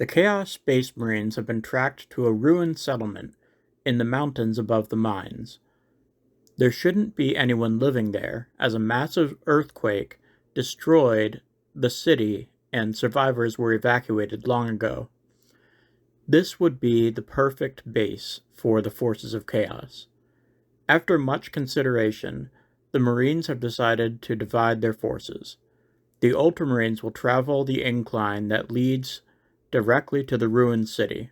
The Chaos Space Marines have been tracked to a ruined settlement in the mountains above the mines. There shouldn't be anyone living there, as a massive earthquake destroyed the city and survivors were evacuated long ago. This would be the perfect base for the forces of chaos. After much consideration, the Marines have decided to divide their forces. The Ultramarines will travel the incline that leads directly to the ruined city.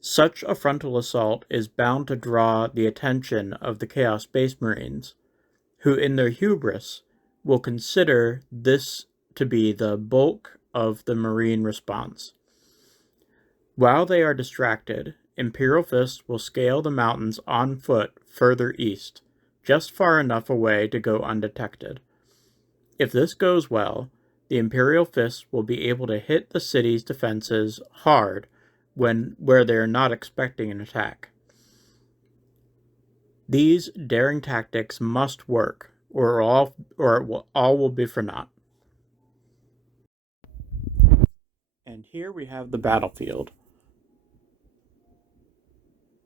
Such a frontal assault is bound to draw the attention of the Chaos Space Marines, who in their hubris will consider this to be the bulk of the Marine response. While they are distracted, Imperial Fists will scale the mountains on foot further east, just far enough away to go undetected. If this goes well, the Imperial Fists will be able to hit the city's defenses hard where they are not all an attack. These daring tactics must work, or all will be for naught. And here we have the battlefield.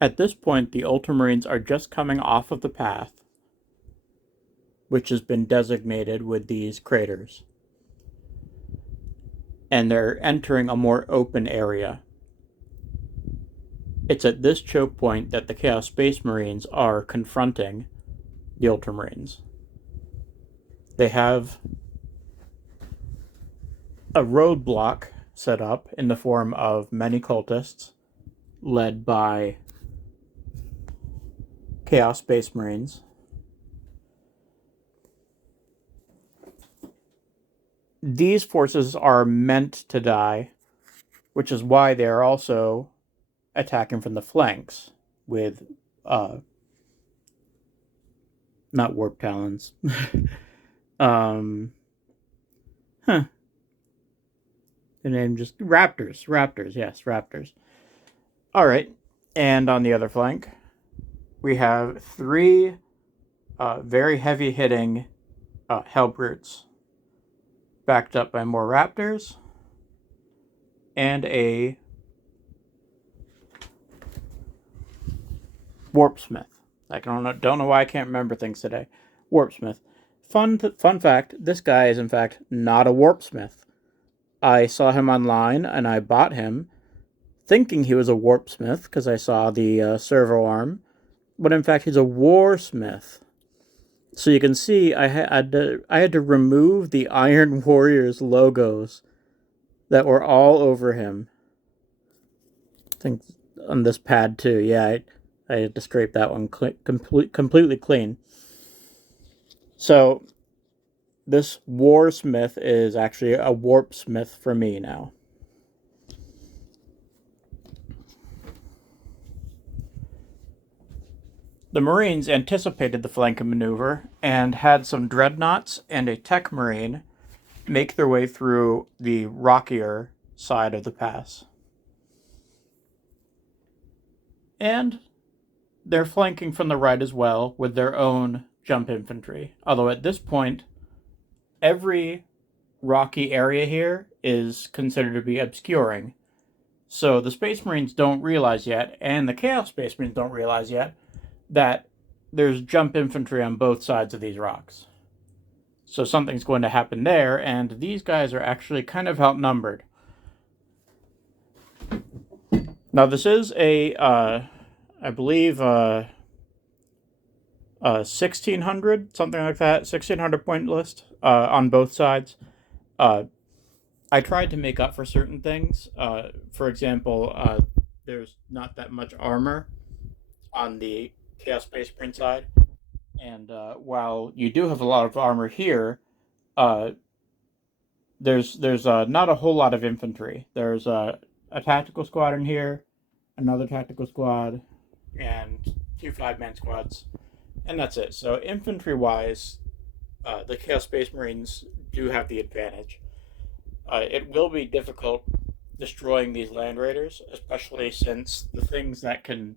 At this point, the Ultramarines are just coming off of the path, which has been designated with these craters. And they're entering a more open area. It's at this choke point that the Chaos Space Marines are confronting the Ultramarines. They have a roadblock set up in the form of many cultists led by Chaos Space Marines. These forces are meant to die, which is why they are also attacking from the flanks with not warp talons. The name just raptors, yes, raptors. All right, and on the other flank we have three very heavy hitting hellbrutes backed up by more raptors and a warpsmith. I don't know why I can't remember things today. Warpsmith. Fun fact, this guy is in fact not a warpsmith. I saw him online and I bought him thinking he was a warpsmith because I saw the servo arm, but in fact he's a warsmith. So you can see I had to remove the Iron Warriors logos that were all over him. I think on this pad too. Yeah, I had to scrape that one completely clean. So this warsmith is actually a warpsmith for me now. The Marines anticipated the flanking maneuver and had some dreadnoughts and a tech marine make their way through the rockier side of the pass. And they're flanking from the right as well with their own jump infantry. Although at this point, every rocky area here is considered to be obscuring. So the Space Marines don't realize yet, and the Chaos Space Marines don't realize yet, that there's jump infantry on both sides of these rocks. So something's going to happen there, and these guys are actually kind of outnumbered. Now this is a, I believe, 1600, something like that, 1600 point list on both sides. I tried to make up for certain things. For example, there's not that much armor on the Chaos Space Marine side, and while you do have a lot of armor here, there's not a whole lot of infantry. There's a tactical squad in here, another tactical squad, and 2 5-man squads, and that's it. So infantry-wise, the Chaos Space Marines do have the advantage. It will be difficult destroying these land raiders, especially since the things that can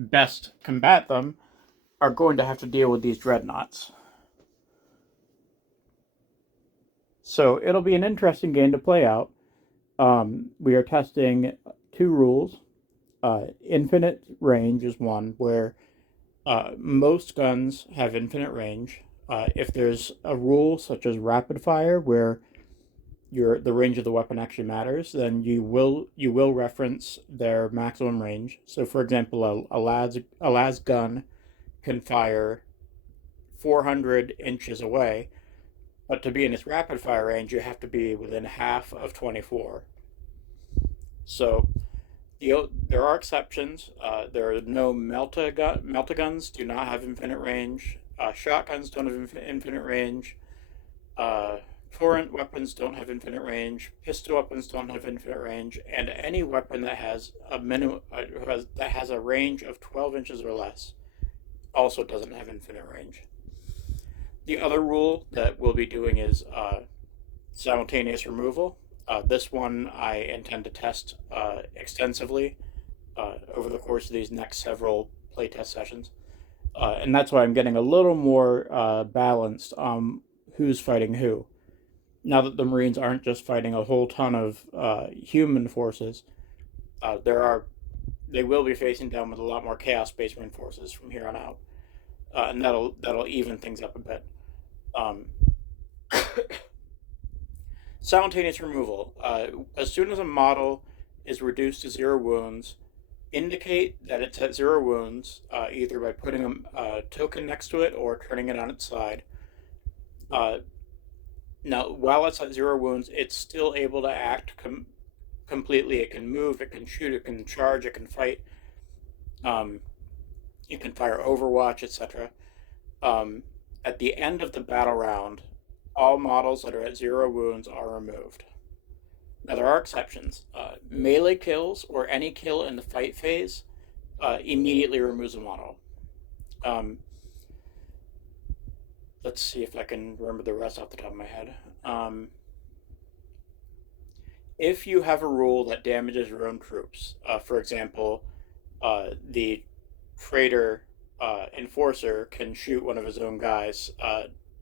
best combat them are going to have to deal with these dreadnoughts. So it'll be an interesting game to play out. We are testing two rules. Infinite range is one where most guns have infinite range. If there's a rule such as rapid fire, where the range of the weapon actually matters, then you will reference their maximum range. So, for example, a las gun can fire 400 inches away, but to be in its rapid fire range, you have to be within half of 24. So there are exceptions. There are no melta guns do not have infinite range. Shotguns don't have infinite range. Uh, Torrent weapons don't have infinite range. Pistol weapons don't have infinite range, and any weapon that has a minimum that has a range of 12 inches or less also doesn't have infinite range. The other rule that we'll be doing is simultaneous removal. This one I intend to test extensively over the course of these next several playtest sessions. And that's why I'm getting a little more balanced on who's fighting who. Now that the Marines aren't just fighting a whole ton of human forces, they will be facing down with a lot more chaos-based Marine forces from here on out, and that'll even things up a bit. Um, Simultaneous removal. As soon as a model is reduced to 0 wounds, indicate that it's at 0 wounds, either by putting a token next to it or turning it on its side. Now, while it's at 0 wounds, it's still able to act completely. It can move, it can shoot, it can charge, it can fight. It can fire Overwatch, etc. At the end of the battle round, all models that are at 0 wounds are removed. Now, there are exceptions. Melee kills or any kill in the fight phase immediately removes a model. Um, let's see if I can remember the rest off the top of my head. If you have a rule that damages your own troops, for example, the traitor enforcer can shoot one of his own guys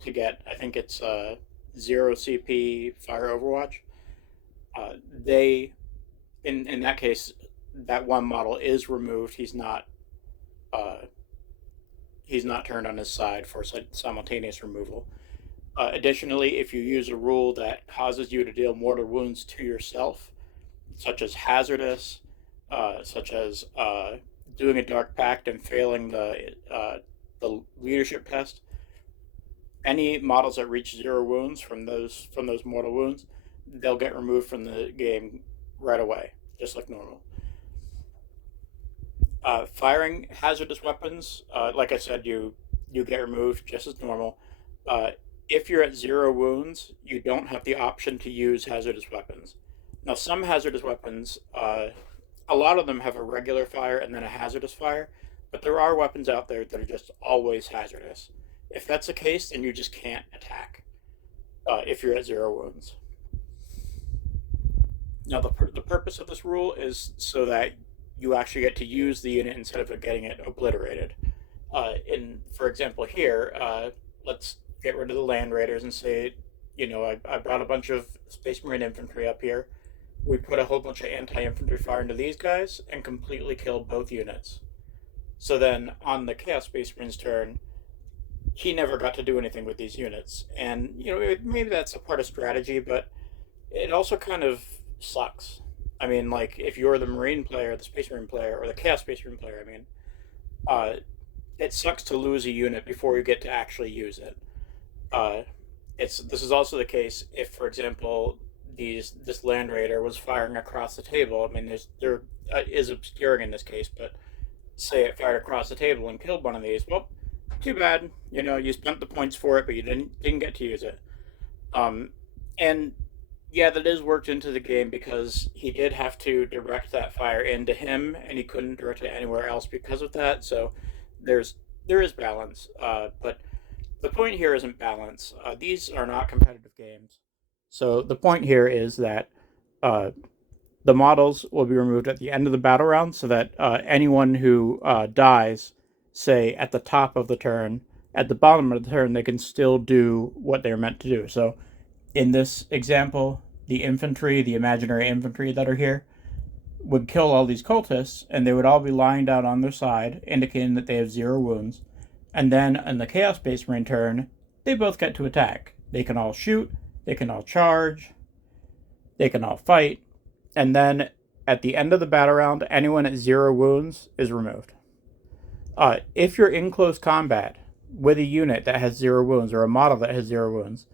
to get, I think it's 0 CP fire Overwatch. They, in that case, that one model is removed. Uh, he's not turned on his side for simultaneous removal. Additionally, if you use a rule that causes you to deal mortal wounds to yourself, such as hazardous, such as doing a dark pact and failing the leadership test, any models that reach 0 wounds from those mortal wounds, they'll get removed from the game right away, just like normal. Firing hazardous weapons, like I said, you get removed just as normal. Uh, if you're at 0 wounds, you don't have the option to use hazardous weapons. Now, some hazardous weapons, a lot of them have a regular fire and then a hazardous fire, but there are weapons out there that are just always hazardous. If that's the case, then you just can't attack if you're at 0 wounds. Now, the purpose of this rule is so that you actually get to use the unit instead of getting it obliterated. For example, here, let's get rid of the land raiders and say, I brought a bunch of Space Marine infantry up here. We put a whole bunch of anti-infantry fire into these guys and completely killed both units. So then, on the Chaos Space Marine's turn, he never got to do anything with these units. And, maybe that's a part of strategy, but it also kind of sucks. I mean, like, if you're the Marine player, the Space Marine player, or the Chaos Space Marine player, uh, it sucks to lose a unit before you get to actually use it. Uh, this is also the case if, for example, this Land Raider was firing across the table. I mean, there is obscuring in this case, but say it fired across the table and killed one of these. Well, too bad. You spent the points for it, but you didn't get to use it. And yeah, that is worked into the game because he did have to direct that fire into him, and he couldn't direct it anywhere else because of that. So there is balance, but the point here isn't balance. These are not competitive games. So the point here is that uh, the models will be removed at the end of the battle round, so that anyone who dies, say at the top of the turn, at the bottom of the turn, they can still do what they're meant to do. So in this example, the infantry, the imaginary infantry that are here, would kill all these cultists, and they would all be lying down on their side, indicating that they have 0 wounds. And then in the Chaos Space Marine turn, they both get to attack. They can all shoot, they can all charge, they can all fight, and then at the end of the battle round, anyone at 0 wounds is removed. If you're in close combat with a unit that has 0 wounds, or a model that has 0 wounds,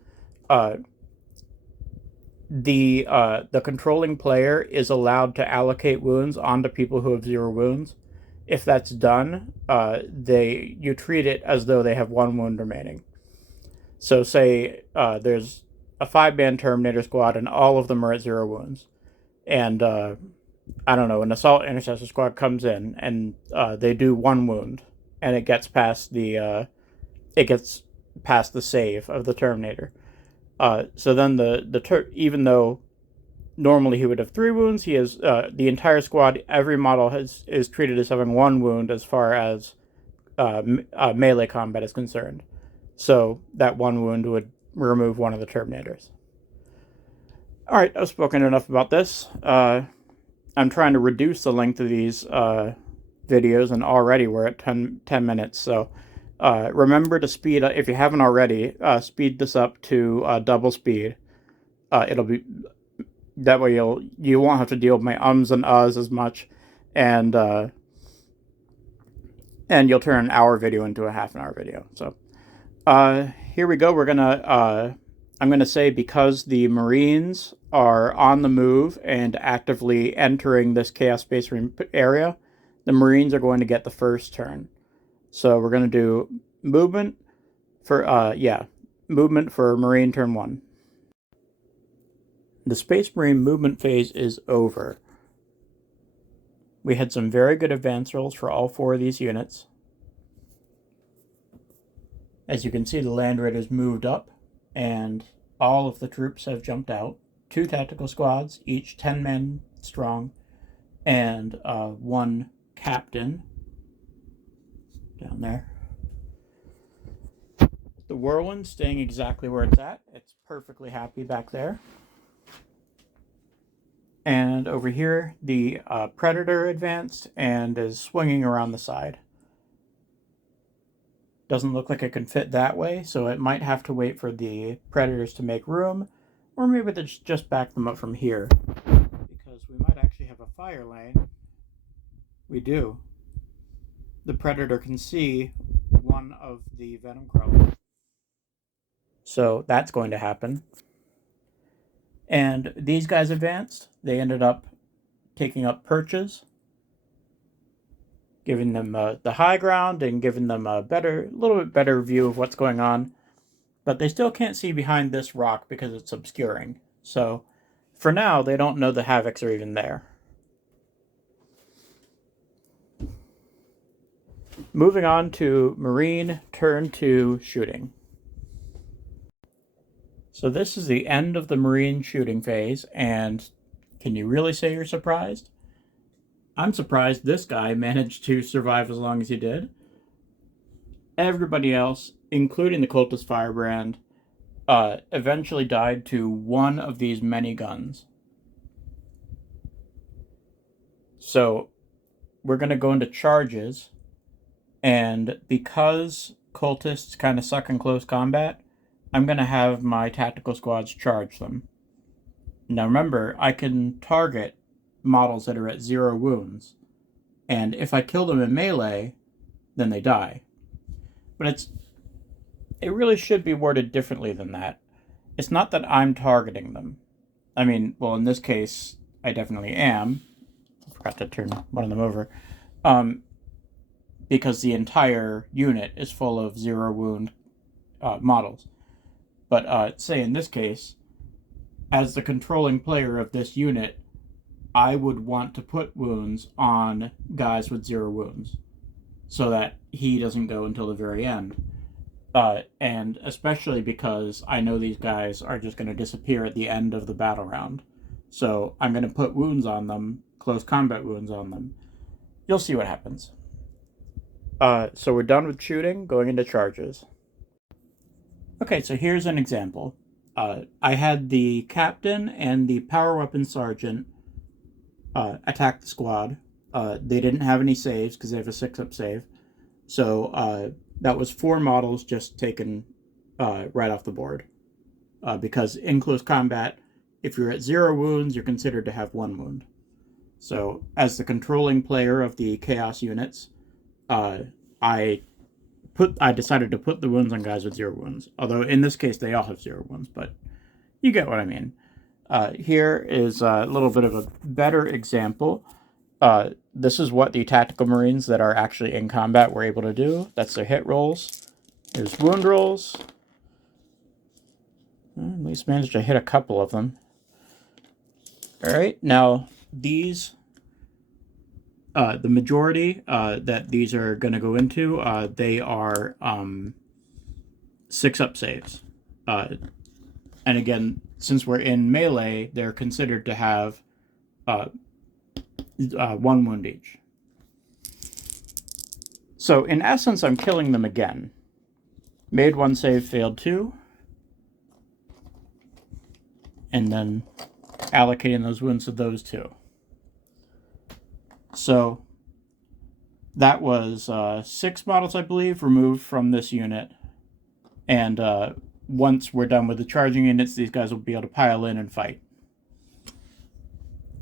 the controlling player is allowed to allocate wounds onto people who have 0 wounds. If that's done, you treat it as though they have 1 wound remaining. So say there's a 5-man Terminator squad and all of them are at 0 wounds, and I don't know, an assault intercessor squad comes in and they do 1 wound, and it gets past the save of the Terminator. So then even though normally he would have 3 wounds, he has the entire squad. Every model is treated as having 1 wound as far as melee combat is concerned. So that 1 wound would remove one of the Terminators. All right, I've spoken enough about this. I'm trying to reduce the length of these videos, and already we're at 10 minutes. So remember to speed up, if you haven't already, speed this up to double speed. It'll be that way you won't have to deal with my ums and uhs as much, and you'll turn an hour video into a half-an-hour video. So here we go. I'm gonna say, because the Marines are on the move and actively entering this Chaos Space Marine area, the Marines are going to get the first turn. So we're going to do movement for Marine turn 1. The Space Marine movement phase is over. We had some very good advance rolls for all 4 of these units. As you can see, the Land Raiders moved up, and all of the troops have jumped out. 2 tactical squads, each 10 men strong, and 1 captain down there. The Whirlwind staying exactly where it's at. It's perfectly happy back there. And over here, the Predator advanced and is swinging around the side. Doesn't look like it can fit that way, so it might have to wait for the Predators to make room, or maybe they just back them up from here, because we might actually have a fire lane. We do. The Predator can see one of the Venom Crawlers, so that's going to happen. And these guys advanced. They ended up taking up perches, giving them the high ground and giving them a little bit better view of what's going on. But they still can't see behind this rock because it's obscuring. So for now, they don't know the Havocs are even there. Moving on to Marine turn 2 shooting. So this is the end of the Marine shooting phase, and can you really say you're surprised? I'm surprised this guy managed to survive as long as he did. Everybody else, including the Cultist Firebrand, eventually died to one of these many guns. So we're going to go into charges, and because cultists kind of suck in close combat, I'm going to have my tactical squads charge them. Now remember, I can target models that are at 0 wounds, and if I kill them in melee, then they die. But it really should be worded differently than that. It's not that I'm targeting them. I mean, well, in this case, I definitely am. I forgot to turn one of them over. Because the entire unit is full of 0 wound models. But say in this case, as the controlling player of this unit, I would want to put wounds on guys with 0 wounds, so that he doesn't go until the very end. And especially because I know these guys are just going to disappear at the end of the battle round. So I'm going to put wounds on them, close combat wounds on them. You'll see what happens. So we're done with shooting, going into charges. Okay, so here's an example. I had the captain and the power weapon sergeant attack the squad. They didn't have any saves because they have a 6-up save. So that was 4 models just taken right off the board. Because in close combat, if you're at 0 wounds, you're considered to have 1 wound. So as the controlling player of the chaos units, I decided to put the wounds on guys with 0 wounds. Although in this case they all have 0 wounds, but you get what I mean. Here is a little bit of a better example. This is what the tactical marines that are actually in combat were able to do. That's their hit rolls. Here's wound rolls. At least managed to hit a couple of them. Alright, now these, the majority that these are going to go into, they are 6-up saves. And again, since we're in melee, they're considered to have 1 wound each. So in essence, I'm killing them again. Made 1 save, failed 2. And then allocating those wounds to those 2. So that was 6 models, I believe, removed from this unit. And once we're done with the charging units, these guys will be able to pile in and fight.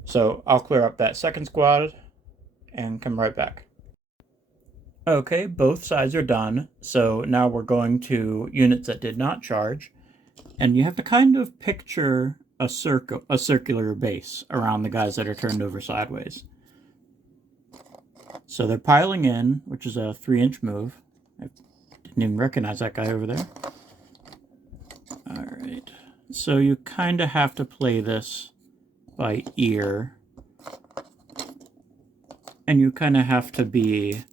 So I'll clear up that second squad and come right back. Okay, both sides are done. So now we're going to units that did not charge. And you have to kind of picture a circular base around the guys that are turned over sideways. So they're piling in, which is a 3-inch move. I didn't even recognize that guy over there. Alright, so you kind of have to play this by ear. And you kind of have to be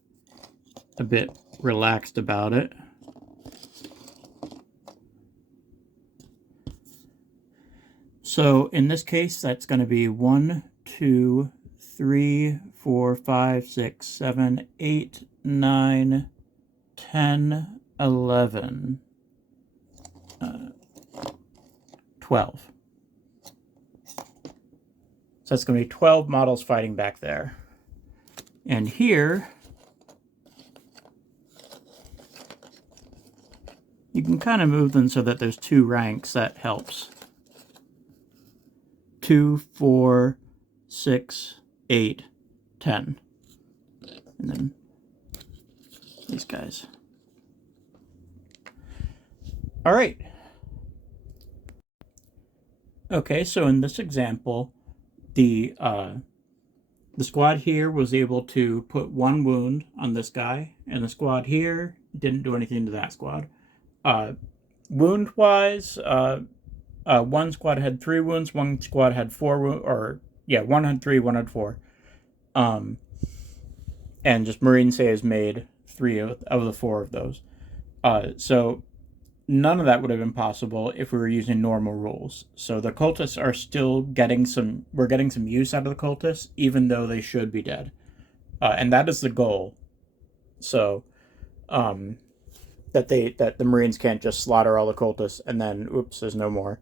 a bit relaxed about it. So in this case, that's going to be 1, 2, 3, 4, 5, 6, 7, 8, 9, 10, 11, 12. So that's going to be 12 models fighting back there. And here, you can kind of move them so that there's 2 ranks. That helps. 2, 4, 6, 8, 10. And then these guys. All right. Okay, so in this example, the squad here was able to put 1 wound on this guy, and the squad here didn't do anything to that squad. Wound-wise, 1 squad had 3 wounds, 1 squad had 4 wounds, or yeah, 1 had 3, 1 had 4. And just Marine saves made 3 of the 4 of those. So none of that would have been possible if we were using normal rules. So the cultists are still getting we're getting some use out of the cultists, even though they should be dead. And that is the goal. So, that the Marines can't just slaughter all the cultists and then, oops, there's no more.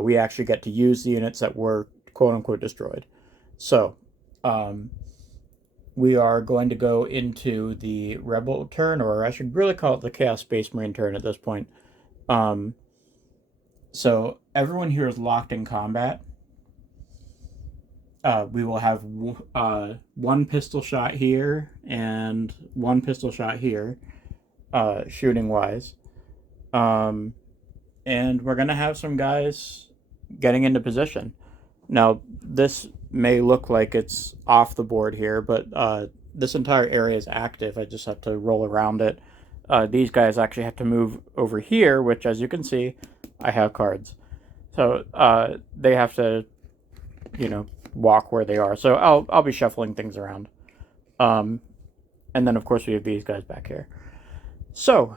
We actually get to use the units that were quote-unquote destroyed. So, we are going to go into the Rebel turn, or I should really call it the Chaos Space Marine turn at this point. So everyone here is locked in combat. We will have 1 pistol shot here and 1 pistol shot here, shooting-wise. And we're going to have some guys getting into position. Now, this may look like it's off the board here, but this entire area is active. I just have to roll around it. These guys actually have to move over here, which, as you can see, I have cards. So they have to, walk where they are. So I'll be shuffling things around. And then, of course, we have these guys back here. So,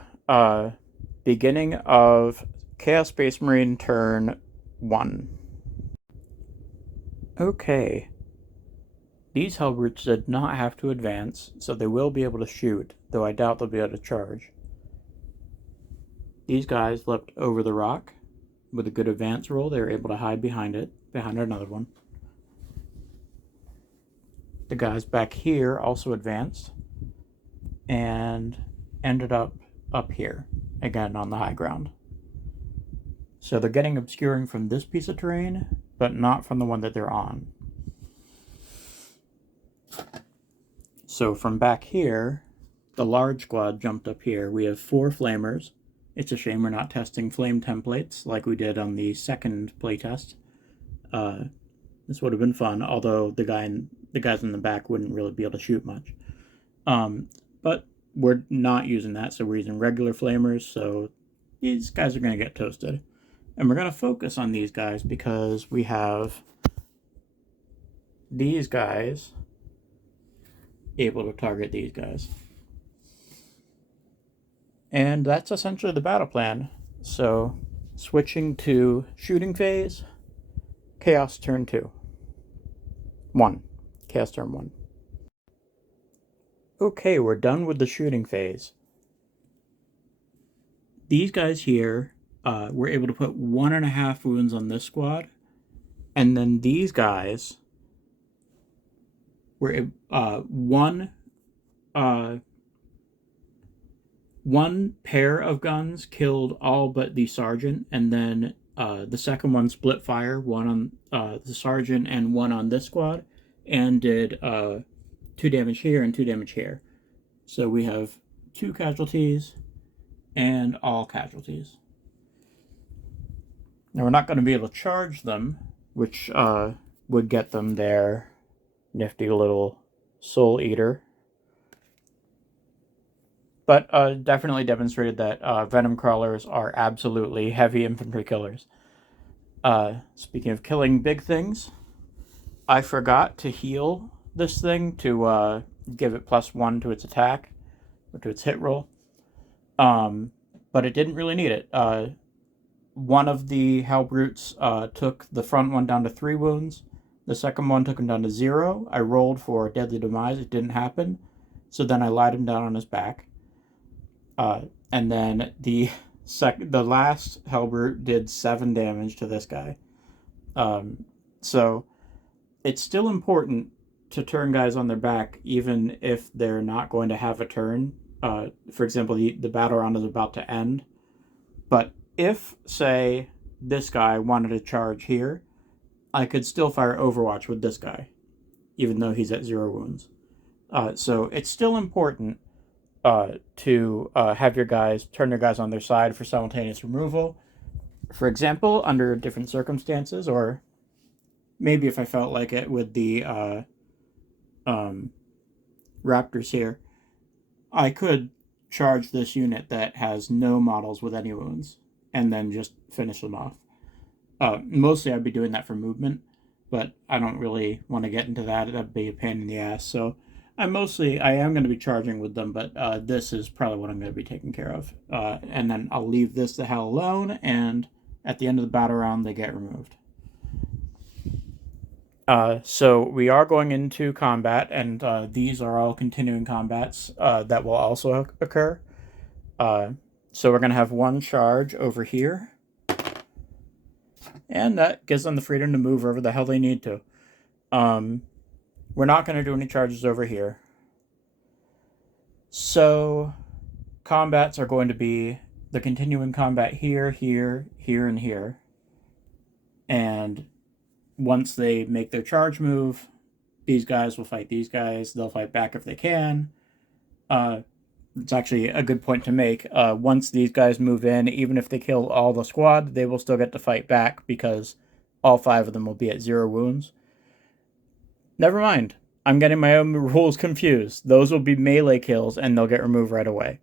beginning of Chaos Space Marine turn 1. Okay. These hubris did not have to advance, so they will be able to shoot, though I doubt they'll be able to charge. These guys leapt over the rock. with a good advance roll, they were able to hide behind it, behind another one. The guys back here also advanced and ended up here, again on the high ground. So they're getting obscuring from this piece of terrain, but not from the one that they're on. So from back here, the large squad jumped up here. We have 4 flamers. It's a shame we're not testing flame templates like we did on the second playtest. This would have been fun, although the guys in the back wouldn't really be able to shoot much. But we're not using that, so we're using regular flamers, so these guys are going to get toasted. And we're going to focus on these guys because we have these guys able to target these guys. And that's essentially the battle plan. So, switching to shooting phase, Chaos turn 2. 1. Chaos turn 1. Okay, we're done with the shooting phase. These guys here, we're able to put 1.5 wounds on this squad. And then these guys were one pair of guns killed all but the sergeant, and then the second one split fire, one on the sergeant and one on this squad, and did 2 damage here and 2 damage here. So we have 2 casualties and all casualties. Now we're not going to be able to charge them, which would get them their nifty little soul eater. But definitely demonstrated that venom crawlers are absolutely heavy infantry killers. Speaking of killing big things, I forgot to heal this thing to give it +1 to its attack, or to its hit roll. But it didn't really need it. One of the hellbrutes took the front one down to 3 wounds. The second one took him down to 0. I rolled for deadly demise. It didn't happen. So then I lied him down on his back. And then the last hellbrute did 7 damage to this guy. So it's still important to turn guys on their back, even if they're not going to have a turn. For example, the battle round is about to end. But if, say, this guy wanted to charge here, I could still fire Overwatch with this guy, even though he's at 0 wounds. So it's still important to have your guys turn your guys on their side for simultaneous removal. For example, under different circumstances, or maybe if I felt like it with the Raptors here, I could charge this unit that has no models with any wounds and then just finish them off. Mostly I'd be doing that for movement, but I don't really want to get into that. That'd be a pain in the ass. So I am going to be charging with them, but this is probably what I'm going to be taking care of. And then I'll leave this the hell alone, and at the end of the battle round, they get removed. So we are going into combat, and these are all continuing combats that will also occur. So we're going to have 1 charge over here, and that gives them the freedom to move wherever the hell they need to. We're not going to do any charges over here. So combats are going to be the continuing combat here, here, here, and here. And once they make their charge move, these guys will fight these guys. They'll fight back if they can. It's actually a good point to make. Once these guys move in, even if they kill all the squad, they will still get to fight back because all 5 of them will be at 0 wounds. Never mind. I'm getting my own rules confused. Those will be melee kills, and they'll get removed right away.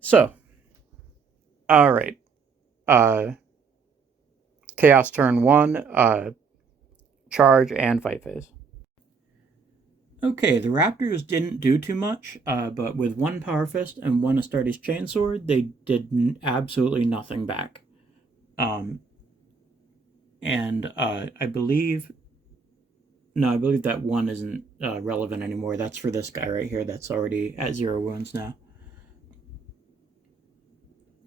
So, alright. Chaos turn 1, charge and fight phase. Okay, the Raptors didn't do too much, but with 1 Power Fist and 1 Astartes Chainsword, they did absolutely nothing back. I believe that 1 isn't relevant anymore. That's for this guy right here that's already at 0 wounds now.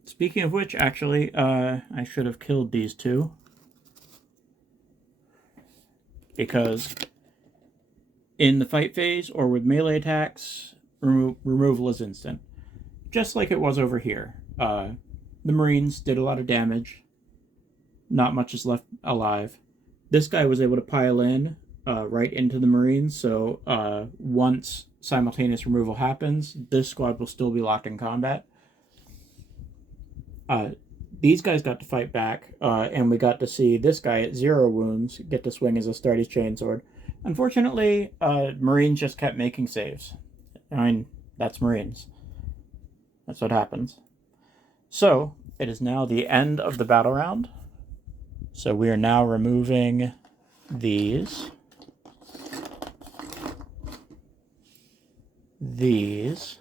Speaking of which, actually, I should have killed these two. Because in the fight phase or with melee attacks, removal is instant. Just like it was over here. The Marines did a lot of damage. Not much is left alive. This guy was able to pile in right into the Marines, so once simultaneous removal happens, this squad will still be locked in combat. These guys got to fight back, and we got to see this guy at 0 wounds get to swing his Astartes chainsword. Unfortunately, Marines just kept making saves. I mean, that's Marines. That's what happens. So, it is now the end of the battle round. So we are now removing these. These.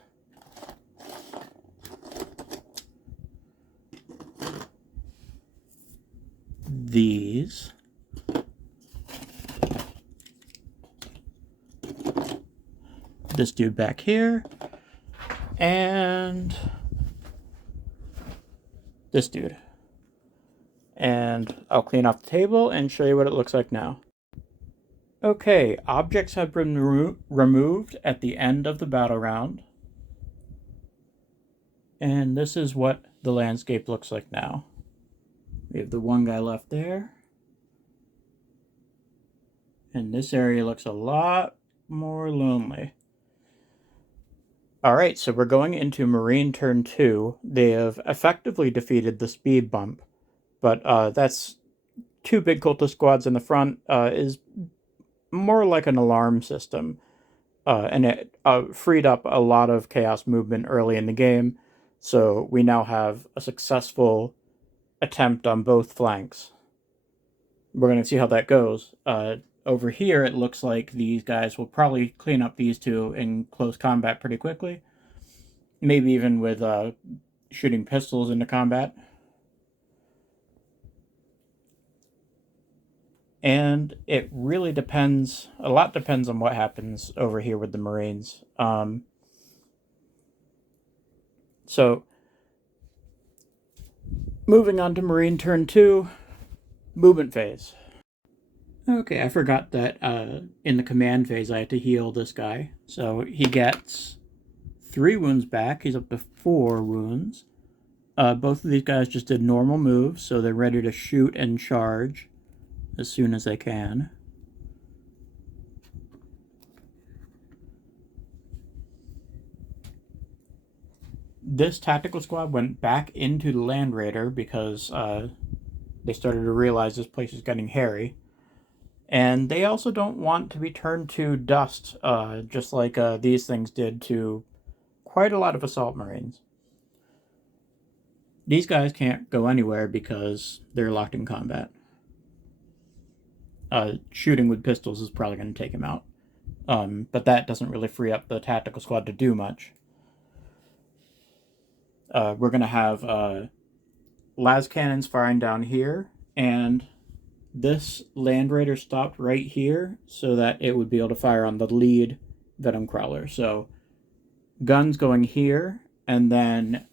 These. This dude back here. And this dude. And I'll clean off the table and show you what it looks like now. Okay, objects have been removed at the end of the battle round. And this is what the landscape looks like now. We have the one guy left there. And this area looks a lot more lonely. Alright, so we're going into Marine turn 2. They have effectively defeated the speed bump. But that's 2 big cultist squads in the front is more like an alarm system. And it freed up a lot of chaos movement early in the game. So we now have a successful attempt on both flanks. We're going to see how that goes. Over here, it looks like these guys will probably clean up these two in close combat pretty quickly. Maybe even with shooting pistols into combat. And it really depends, a lot depends on what happens over here with the Marines. So, moving on to Marine turn 2, movement phase. Okay, I forgot that in the command phase I had to heal this guy. So he gets 3 wounds back, he's up to 4 wounds. Both of these guys just did normal moves, so they're ready to shoot and charge as soon as they can. This tactical squad went back into the Land Raider because they started to realize this place is getting hairy. And they also don't want to be turned to dust, just like these things did to quite a lot of assault Marines. These guys can't go anywhere because they're locked in combat. Shooting with pistols is probably going to take him out. But that doesn't really free up the tactical squad to do much. We're going to have las cannons firing down here, and this Land Raider stopped right here so that it would be able to fire on the lead Venom Crawler. So guns going here, and then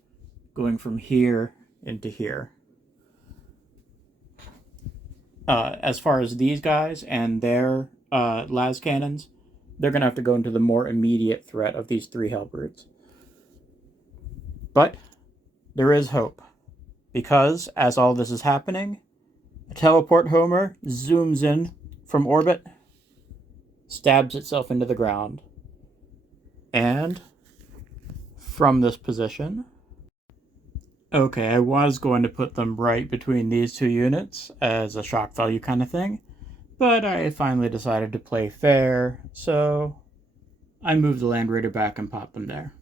going from here into here. As far as these guys and their las cannons, they're going to have to go into the more immediate threat of these 3 Hellbrutes. But there is hope, because as all this is happening, a teleport Homer zooms in from orbit, stabs itself into the ground, and from this position... Okay, I was going to put them right between these 2 units as a shock value kind of thing, but I finally decided to play fair, so I moved the Land Raider back and popped them there.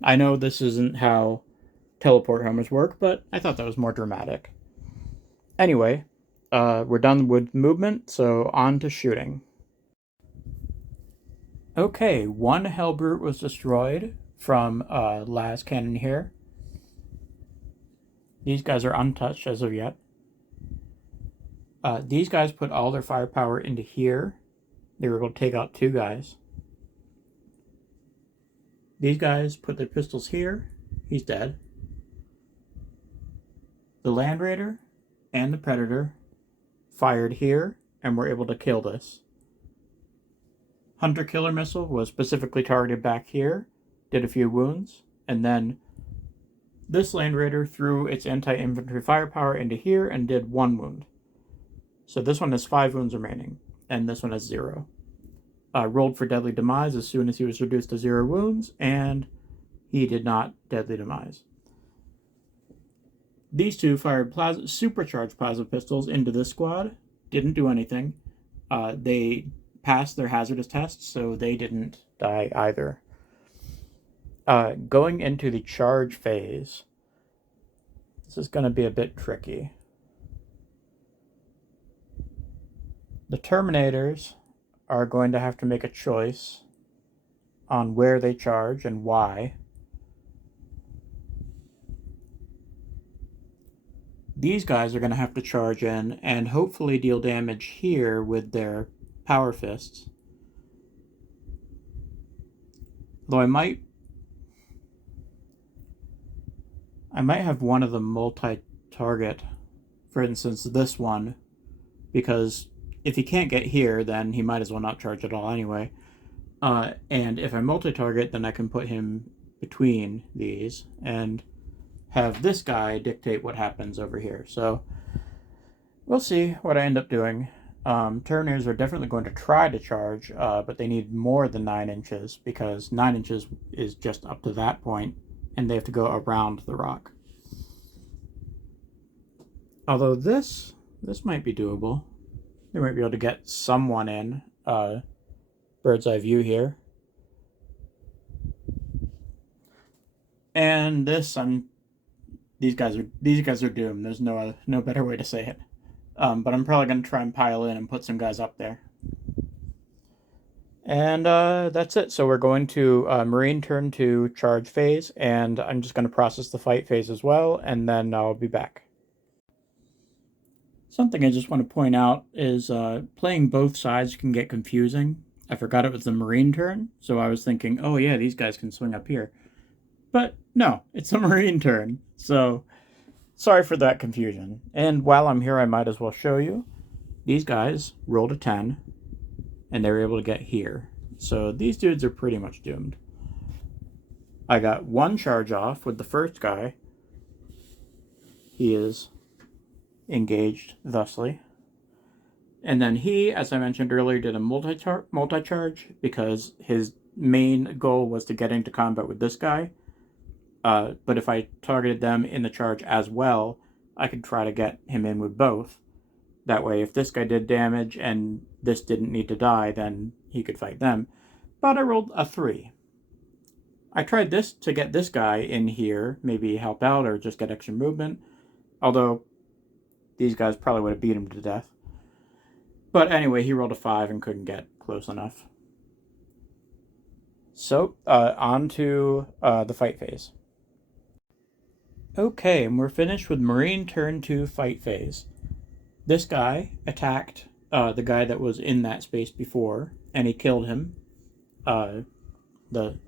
I know this isn't how teleport homers work, but I thought that was more dramatic. Anyway, we're done with movement, so on to shooting. Okay, 1 Hellbrute was destroyed from las cannon here. These guys are untouched as of yet. These guys put all their firepower into here. They were able to take out 2 guys. These guys put their pistols here, He's dead. The Land Raider and the Predator fired here and were able to kill this. Hunter Killer Missile was specifically targeted back here, did a few wounds, and then this Land Raider threw its anti-infantry firepower into here and did 1 wound. So this one has 5 wounds remaining, and this one has 0. Rolled for Deadly Demise as soon as he was reduced to 0 wounds, and he did not Deadly Demise. These two fired supercharged plasma pistols into this squad. Didn't do anything. They passed their hazardous tests, so they didn't die either. Going into the charge phase, this is going to be a bit tricky. The Terminators are going to have to make a choice on where they charge and why. These guys are going to have to charge in and hopefully deal damage here with their power fists. Though I might have one of them multi-target, for instance this one, because if he can't get here, then he might as well not charge at all anyway. And if I multi-target, then I can put him between these and have this guy dictate what happens over here. So we'll see what I end up doing. Terminators are definitely going to try to charge, but they need more than 9 inches, because 9 inches is just up to that point, and they have to go around the rock. Although this might be doable. They might be able to get someone in. Bird's eye view here. And this, these guys are doomed. There's no better way to say it. But I'm probably going to try and pile in and put some guys up there. And that's it. So we're going to Marine turn to charge phase, and I'm just going to process the fight phase as well, and then I'll be back. Something I just want to point out is playing both sides can get confusing. I forgot it was the Marine turn, so I was thinking, oh yeah, these guys can swing up here. But no, it's a Marine turn, so sorry for that confusion. And while I'm here, I might as well show you. These guys rolled a 10, and they were able to get here. So these dudes are pretty much doomed. I got 1 charge off with the first guy. He is engaged thusly. And then he, as I mentioned earlier, did a multi-charge because his main goal was to get into combat with this guy. But if I targeted them in the charge as well, I could try to get him in with both. That way, if this guy did damage and this didn't need to die, then he could fight them. But I rolled a 3. I tried this to get this guy in here, maybe help out or just get extra movement. Although these guys probably would have beat him to death. But anyway, he rolled a 5 and couldn't get close enough. So, on to the fight phase. Okay, and we're finished with Marine turn 2 fight phase. This guy attacked the guy that was in that space before, and he killed him. The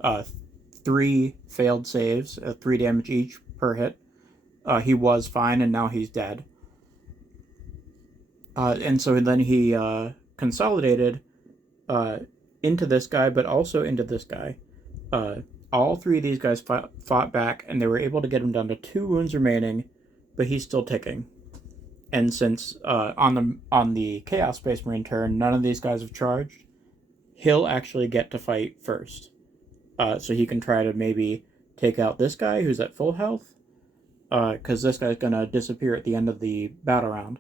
3 failed saves, 3 damage each per hit. He was fine, and now he's dead. And so then he consolidated into this guy, but also into this guy. All 3 of these guys fought back, and they were able to get him down to 2 wounds remaining, but he's still ticking. And since on the Chaos Space Marine turn, none of these guys have charged, he'll actually get to fight first. So he can try to maybe take out this guy who's at full health, because this guy's going to disappear at the end of the battle round.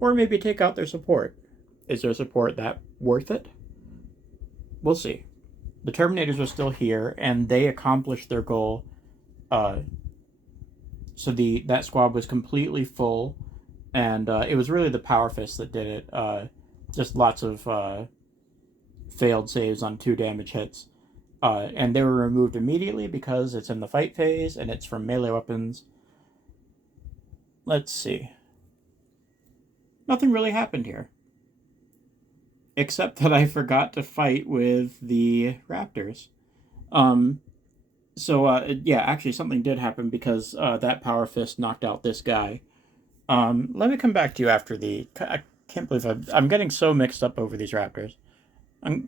Or maybe take out their support. Is their support that worth it? We'll see. The Terminators are still here, and they accomplished their goal. So that squad was completely full, and it was really the Power Fists that did it. Just lots of failed saves on 2 damage hits. And they were removed immediately because it's in the fight phase, and it's from melee weapons. Let's see. Nothing really happened here. Except that I forgot to fight with the Raptors. So, yeah, actually, something did happen because that power fist knocked out this guy. Let me come back to you after the. I can't believe I'm getting so mixed up over these raptors.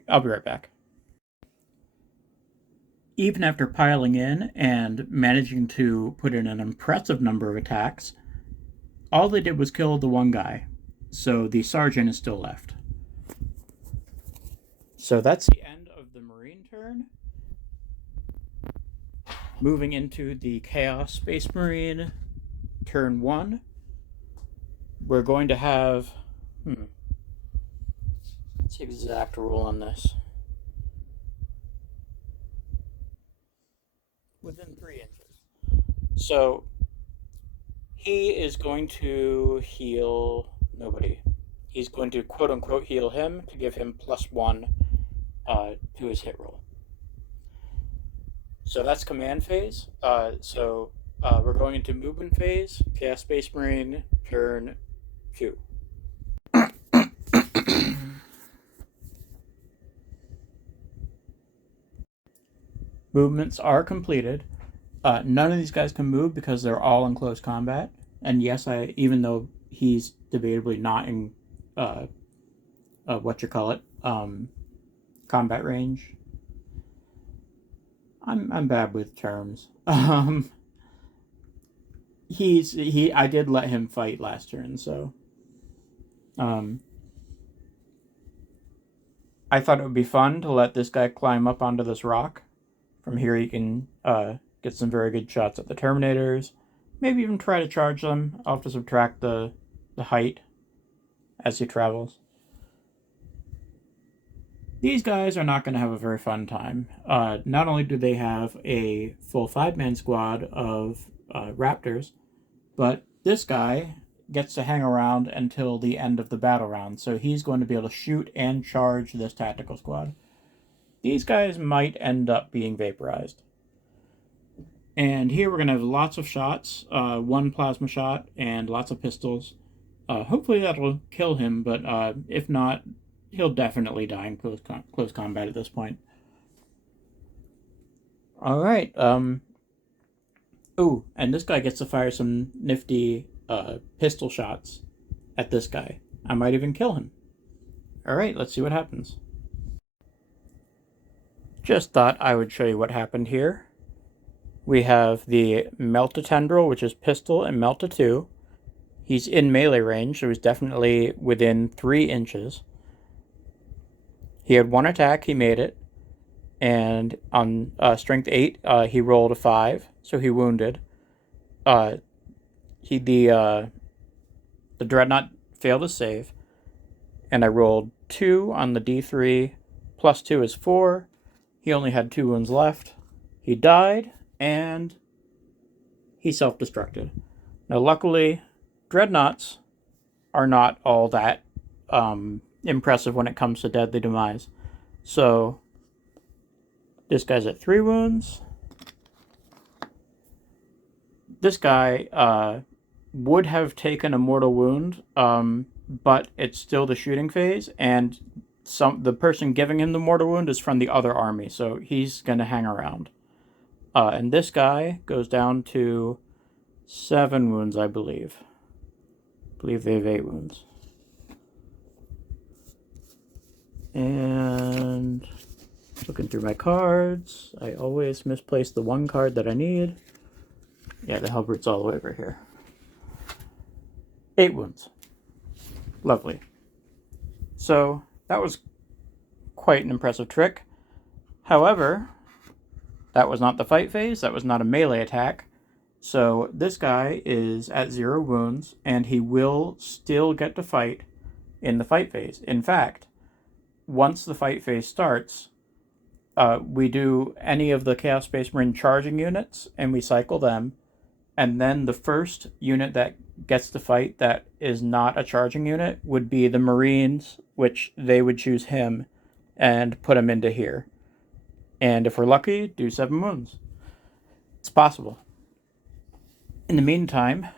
I'll be right back. Even after piling in and managing to put in an impressive number of attacks, all they did was kill the one guy. So the sergeant is still left. So that's the end of the Marine turn. Moving into the Chaos Space Marine turn 1. We're going to have. What's the exact rule on this? Within 3 inches. So he is going to heal nobody. He's going to quote unquote heal him to give him +1 to his hit roll. So that's command phase. We're going into movement phase. Chaos Space Marine turn 2. Movements are completed. None of these guys can move because they're all in close combat. And yes, even though he's debatably not in combat range. I'm bad with terms. I did let him fight last turn, so I thought it would be fun to let this guy climb up onto this rock. From here, he can get some very good shots at the Terminators. Maybe even try to charge them. I'll have to subtract the height as he travels. These guys are not going to have a very fun time. Not only do they have a full 5-man squad of Raptors, but this guy gets to hang around until the end of the battle round, so he's going to be able to shoot and charge this tactical squad. These guys might end up being vaporized. And here we're going to have lots of shots, 1 plasma shot, and lots of pistols. Hopefully that'll kill him, but if not, he'll definitely die in close combat at this point. Alright, ooh, and this guy gets to fire some nifty pistol shots at this guy. I might even kill him. Alright, let's see what happens. Just thought I would show you what happened here. We have the Melt-a-Tendril, which is pistol, and Melt-a-2. He's in melee range, so he's definitely within 3 inches. He had 1 attack, he made it. And on strength 8, he rolled a 5, so he wounded. The Dreadnought failed to save, and I rolled 2 on the D3. Plus 2 is 4. He only had 2 wounds left. He died, and he self-destructed. Now, luckily, Dreadnoughts are not all that impressive when it comes to deadly demise. So, this guy's at 3 wounds. This guy would have taken a mortal wound, but it's still the shooting phase, and the person giving him the mortal wound is from the other army, so he's going to hang around. And this guy goes down to 7 wounds, I believe. I believe they have 8 wounds. And looking through my cards, I always misplace the one card that I need. Yeah, the hubris all the way over here. 8 wounds. Lovely. So that was quite an impressive trick. However, that was not the fight phase. That was not a melee attack. So this guy is at 0 wounds, and he will still get to fight in the fight phase. In fact, once the fight phase starts, we do any of the Chaos Space Marine charging units, and we cycle them. And then the first unit that gets to fight that is not a charging unit would be the Marines, which they would choose him and put him into here. And if we're lucky, do 7 wounds. It's possible. In the meantime,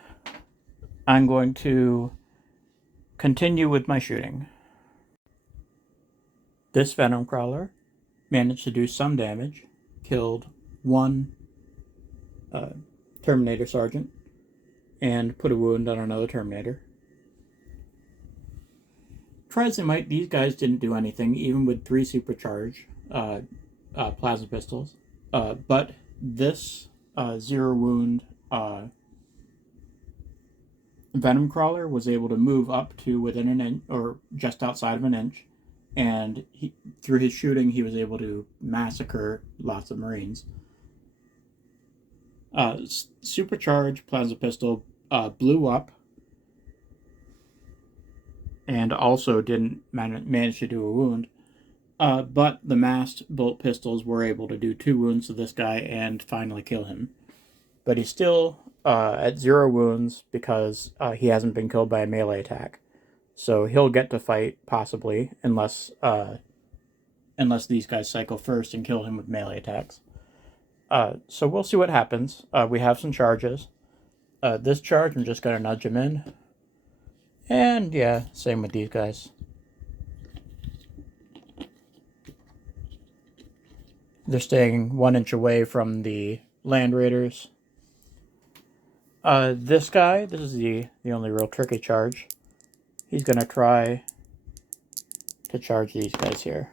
I'm going to continue with my shooting. This Venom Crawler managed to do some damage, killed one Terminator sergeant and put a wound on another Terminator. Try as they might, these guys didn't do anything, even with 3 supercharge plasma pistols. But this 0 wound Venom Crawler was able to move up to within an inch, or just outside of an inch, and through his shooting, he was able to massacre lots of Marines. Supercharged plasma pistol blew up, and also didn't manage to do a wound. But the massed bolt pistols were able to do 2 wounds to this guy and finally kill him. But he's still at 0 wounds because he hasn't been killed by a melee attack. So he'll get to fight, possibly, unless these guys cycle first and kill him with melee attacks. So we'll see what happens. We have some charges. This charge, I'm just going to nudge him in. And yeah, same with these guys. They're staying 1 inch away from the Land Raiders. This guy, this is the only real tricky charge. He's going to try to charge these guys here.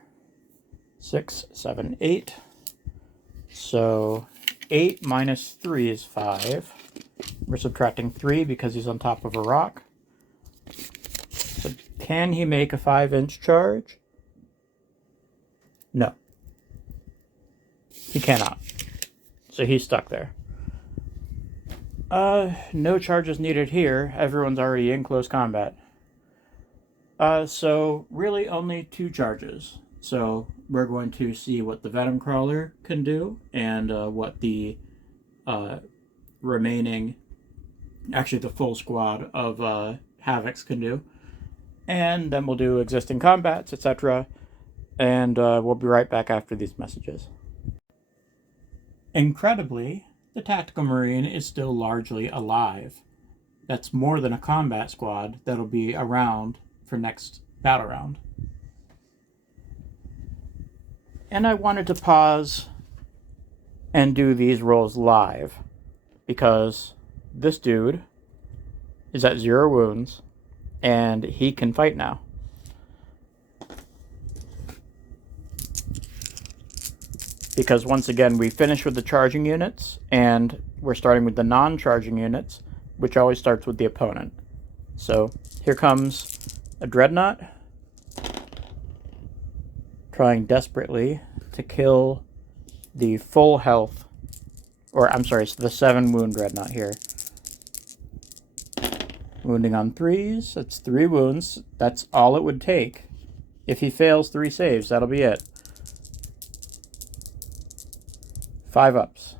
6, 7, 8. So 8 minus 3 is 5. We're subtracting 3 because he's on top of a rock. So can he make a 5-inch charge? No. He cannot. So he's stuck there. No charges needed here. Everyone's already in close combat. So really only 2 charges. So we're going to see what the Venom Crawler can do and what the remaining, actually the full squad of Havocs can do. And then we'll do existing combats, etc. And we'll be right back after these messages. Incredibly, the Tactical Marine is still largely alive. That's more than a combat squad that'll be around for next battle round. And I wanted to pause and do these rolls live because this dude is at 0 wounds and he can fight now. Because once again, we finished with the charging units, and we're starting with the non-charging units, which always starts with the opponent. So here comes a Dreadnought, trying desperately to kill the full health, or I'm sorry, so the 7 wound Dreadnought here. Wounding on 3s, that's 3 wounds. That's all it would take. If he fails 3 saves, that'll be it. 5 ups.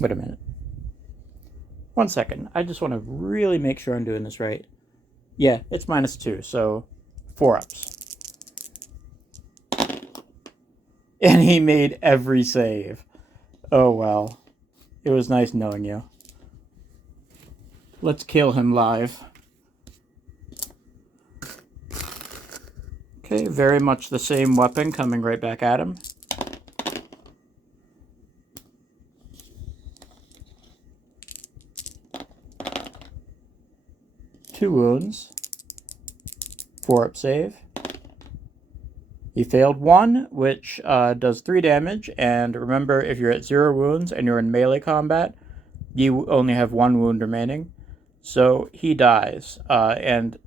Wait a minute. 1 second. I just want to really make sure I'm doing this right. Yeah, it's -2, so 4 ups. And he made every save. Oh well. It was nice knowing you. Let's kill him live. Okay, very much the same weapon coming right back at him. Two wounds. 4-up save. He failed 1, which does 3 damage, and remember, if you're at 0 wounds and you're in melee combat, you only have 1 wound remaining. So he dies, and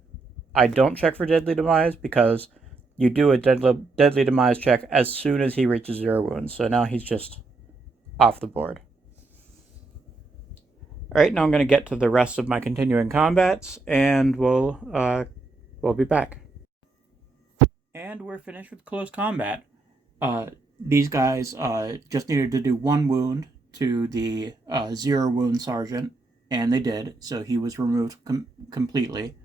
I don't check for deadly demise because you do a deadly demise check as soon as he reaches 0 wounds. So now he's just off the board. Alright, now I'm going to get to the rest of my continuing combats, and we'll be back. And we're finished with close combat. These guys just needed to do 1 wound to the 0 wound sergeant, and they did, so he was removed completely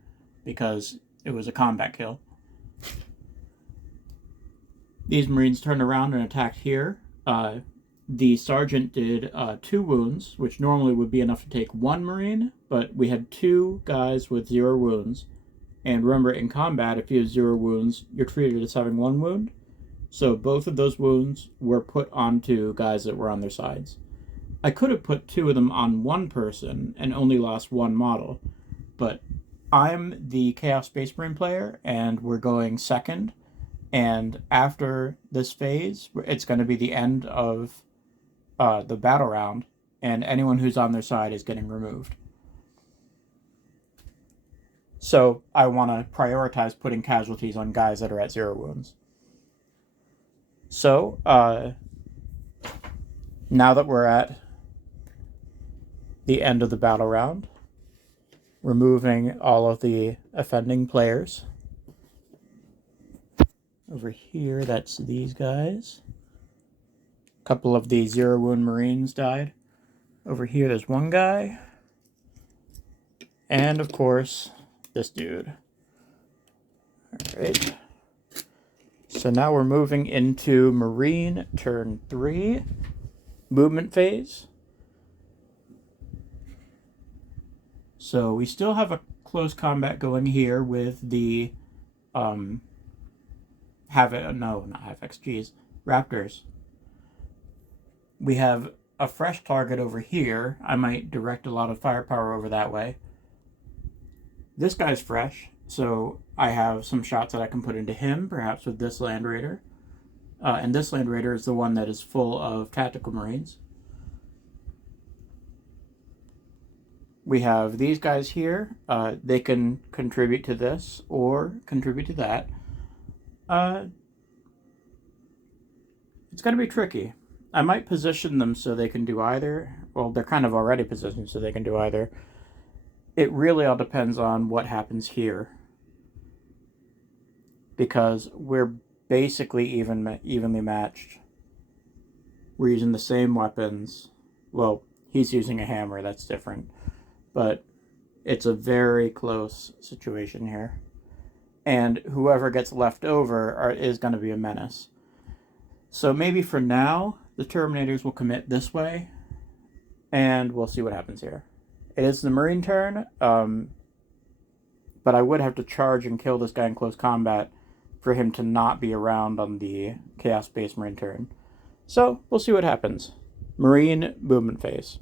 because it was a combat kill. These Marines turned around and attacked here. The sergeant did 2 wounds, which normally would be enough to take 1 Marine, but we had 2 guys with 0 wounds. And remember, in combat, if you have 0 wounds, you're treated as having 1 wound. So both of those wounds were put onto guys that were on their sides. I could have put 2 of them on one person and only lost 1 model, but I'm the Chaos Space Marine player, and we're going second, and after this phase, it's going to be the end of the battle round, and anyone who's on their side is getting removed. So I want to prioritize putting casualties on guys that are at 0 wounds. So now that we're at the end of the battle round, removing all of the offending players. Over here, that's these guys. A couple of the 0 wound Marines died. Over here, there's one guy. And, of course, this dude. Alright. So now we're moving into Marine turn 3. Movement phase. So we still have a close combat going here with the Raptors. We have a fresh target over here. I might direct a lot of firepower over that way. This guy's fresh, so I have some shots that I can put into him, perhaps with this Land Raider. And this Land Raider is the one that is full of tactical Marines. We have these guys here. They can contribute to this or contribute to that. It's going to be tricky. I might position them so they can do either. Well, they're kind of already positioned so they can do either. It really all depends on what happens here, because we're basically evenly matched. We're using the same weapons. Well, he's using a hammer, that's different. But it's a very close situation here. And whoever gets left over is going to be a menace. So maybe for now, the Terminators will commit this way, and we'll see what happens here. It is the Marine turn, but I would have to charge and kill this guy in close combat for him to not be around on the Chaos Space Marine turn. So, we'll see what happens. Marine movement phase.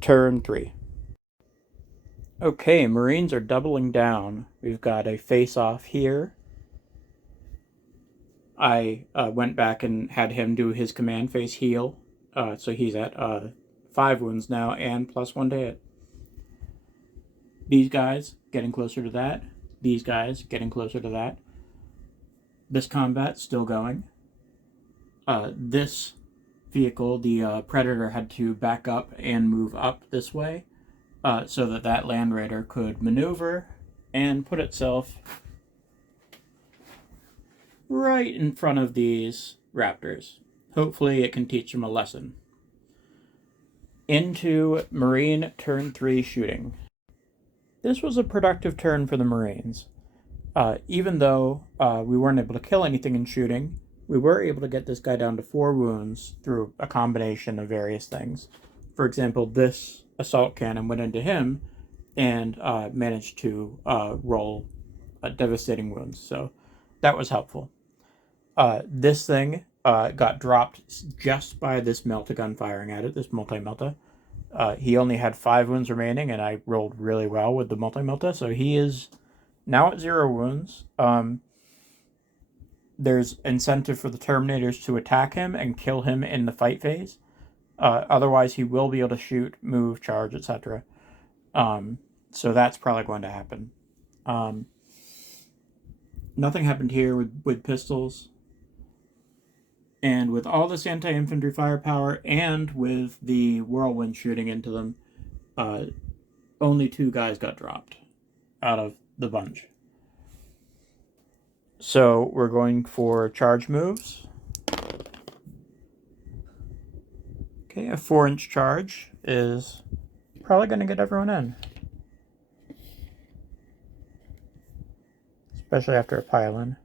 Turn 3. Okay, Marines are doubling down. We've got a face-off here. I went back and had him do his command phase heal. So he's at 5 wounds now and +1 to hit. These guys getting closer to that. These guys getting closer to that. This combat still going. This vehicle, the Predator, had to back up and move up this way so that Land Raider could maneuver and put itself right in front of these Raptors. Hopefully it can teach them a lesson. Into Marine turn 3 shooting. This was a productive turn for the Marines. Even though we weren't able to kill anything in shooting, we were able to get this guy down to 4 wounds through a combination of various things. For example, this assault cannon went into him and managed to roll devastating wounds, so that was helpful. This thing got dropped just by this melta-gun firing at it, this multi-melta. He only had 5 wounds remaining, and I rolled really well with the multi-melta, so he is now at 0 wounds. There's incentive for the Terminators to attack him and kill him in the fight phase. Otherwise, he will be able to shoot, move, charge, etc. So that's probably going to happen. Nothing happened here with pistols. And with all this anti-infantry firepower and with the whirlwind shooting into them, only 2 guys got dropped out of the bunch. So we're going for charge moves. Okay, a 4-inch charge is probably going to get everyone in. Especially after a pile-in.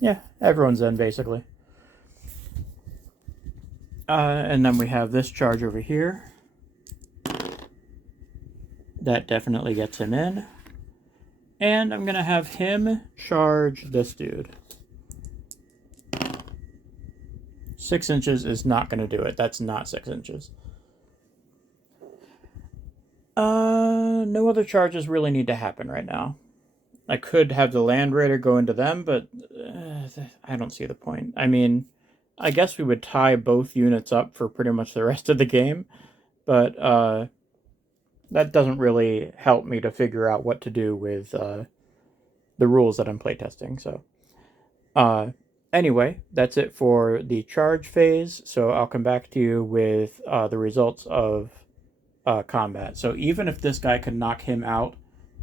Yeah, everyone's in, basically. And then we have this charge over here. That definitely gets him in. And I'm going to have him charge this dude. 6 inches is not going to do it. That's not 6 inches. No other charges really need to happen right now. I could have the Land Raider go into them, but I don't see the point. I mean, I guess we would tie both units up for pretty much the rest of the game, but that doesn't really help me to figure out what to do with the rules that I'm playtesting. So, anyway, that's it for the charge phase. So I'll come back to you with the results of combat. So even if this guy can knock him out,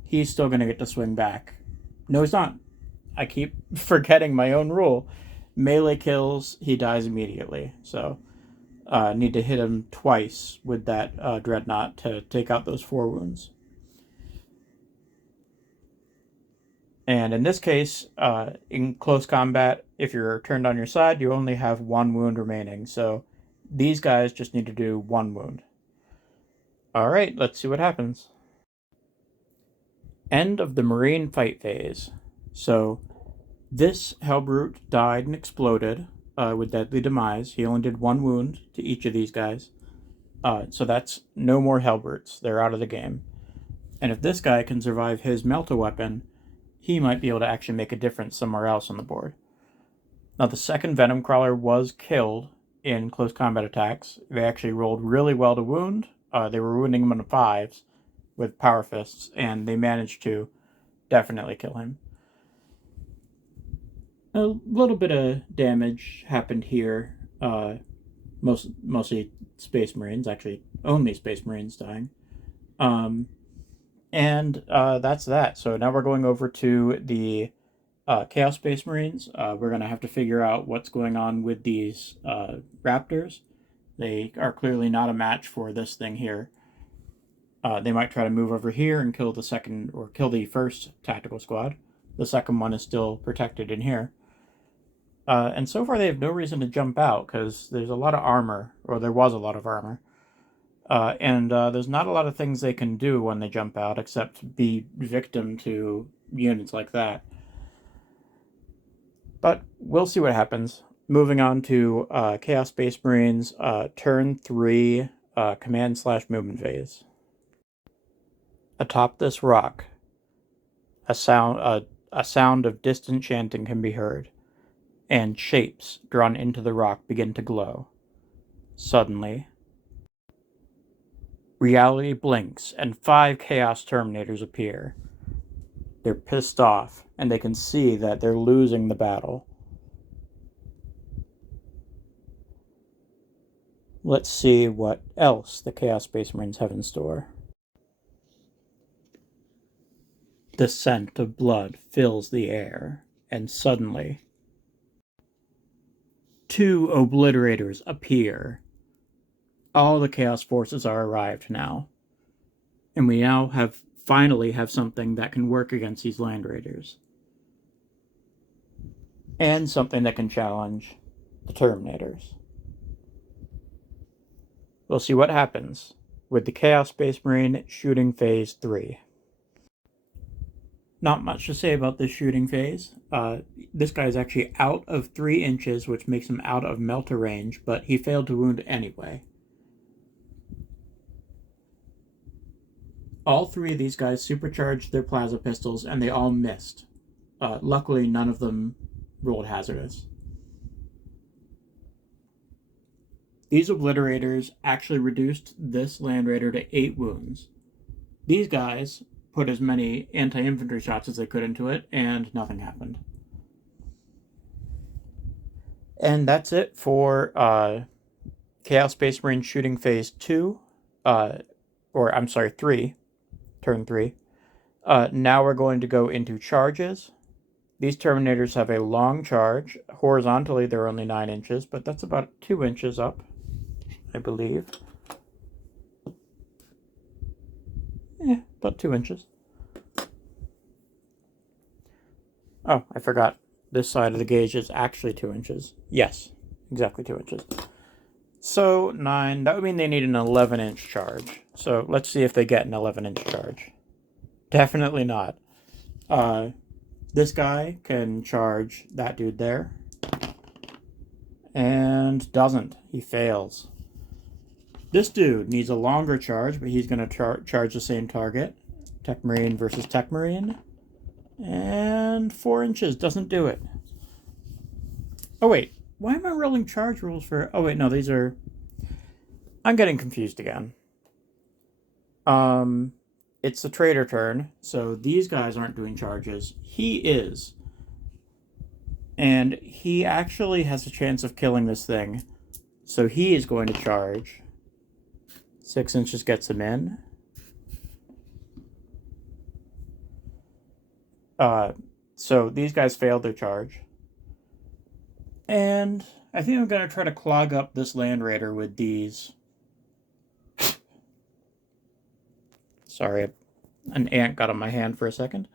he's still going to get to swing back. No, he's not. I keep forgetting my own rule. Melee kills, he dies immediately. So need to hit him twice with that dreadnought to take out those 4 wounds. And in this case, in close combat, if you're turned on your side, you only have 1 wound remaining. So these guys just need to do 1 wound. Alright, let's see what happens. End of the Marine fight phase. So this Hellbrute died and exploded with deadly demise. He only did 1 wound to each of these guys. So that's no more Hellbrutes. They're out of the game. And if this guy can survive his melt-a-weapon, he might be able to actually make a difference somewhere else on the board. Now, the second Venom Crawler was killed in close combat attacks. They actually rolled really well to wound. They were wounding him on the 5s with Power Fists, and they managed to definitely kill him. A little bit of damage happened here. Mostly Space Marines, actually only Space Marines dying. And that's that. So now we're going over to the Chaos Space Marines. We're going to have to figure out what's going on with these Raptors. They are clearly not a match for this thing here. They might try to move over here and kill the second, or kill the first tactical squad. The second one is still protected in here. And so far they have no reason to jump out, because there's a lot of armor, or there was a lot of armor. And there's not a lot of things they can do when they jump out, except be victim to units like that. But we'll see what happens. Moving on to Chaos Space Marines, turn 3, command/movement phase. Atop this rock, a sound of distant chanting can be heard, and shapes drawn into the rock begin to glow. Suddenly, reality blinks, and 5 Chaos Terminators appear. They're pissed off, and they can see that they're losing the battle. Let's see what else the Chaos Space Marines have in store. The scent of blood fills the air, and suddenly 2 Obliterators appear. All the Chaos Forces are arrived now, and we now finally have something that can work against these Land Raiders. And something that can challenge the Terminators. We'll see what happens with the Chaos Space Marine shooting phase 3. Not much to say about this shooting phase. This guy is actually out of 3 inches, which makes him out of melter range, but he failed to wound anyway. All 3 of these guys supercharged their plasma pistols, and they all missed. Luckily, none of them rolled hazardous. These Obliterators actually reduced this Land Raider to 8 wounds. These guys put as many anti-infantry shots as they could into it, and nothing happened. And that's it for Chaos Space Marine shooting phase 2, 3, turn 3. Now we're going to go into charges. These Terminators have a long charge. Horizontally, they're only 9 inches, but that's about 2 inches up, I believe. Yeah, about 2 inches. Oh, I forgot. This side of the gauge is actually 2 inches. Yes, exactly 2 inches. So 9, that would mean they need an 11-inch charge. So let's see if they get an 11-inch charge. Definitely not. This guy can charge that dude there. And doesn't. He fails. This dude needs a longer charge, but he's going to charge the same target. Tech Marine versus Tech Marine. And 4 inches doesn't do it. Oh, wait. Why am I rolling charge rules for... Oh, wait, no, these are... I'm getting confused again. It's a trader turn, so these guys aren't doing charges. He is. And he actually has a chance of killing this thing. So he is going to charge. 6 inches gets him in. So these guys failed their charge. And I think I'm going to try to clog up this Land Raider with these. Sorry, an ant got on my hand for a second.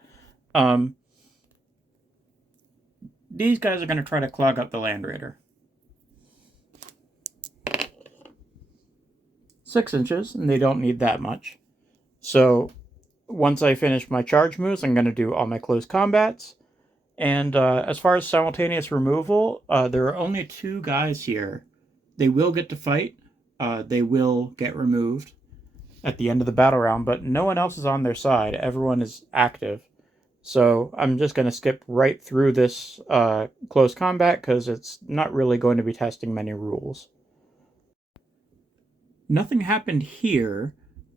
These guys are going to try to clog up the Land Raider. 6 inches, and they don't need that much. So once I finish my charge moves, I'm going to do all my close combats. And as far as simultaneous removal, there are only 2 guys here. They will get to fight. They will get removed at the end of the battle round, but no one else is on their side. Everyone is active. So I'm just going to skip right through this close combat because it's not really going to be testing many rules. Nothing happened here,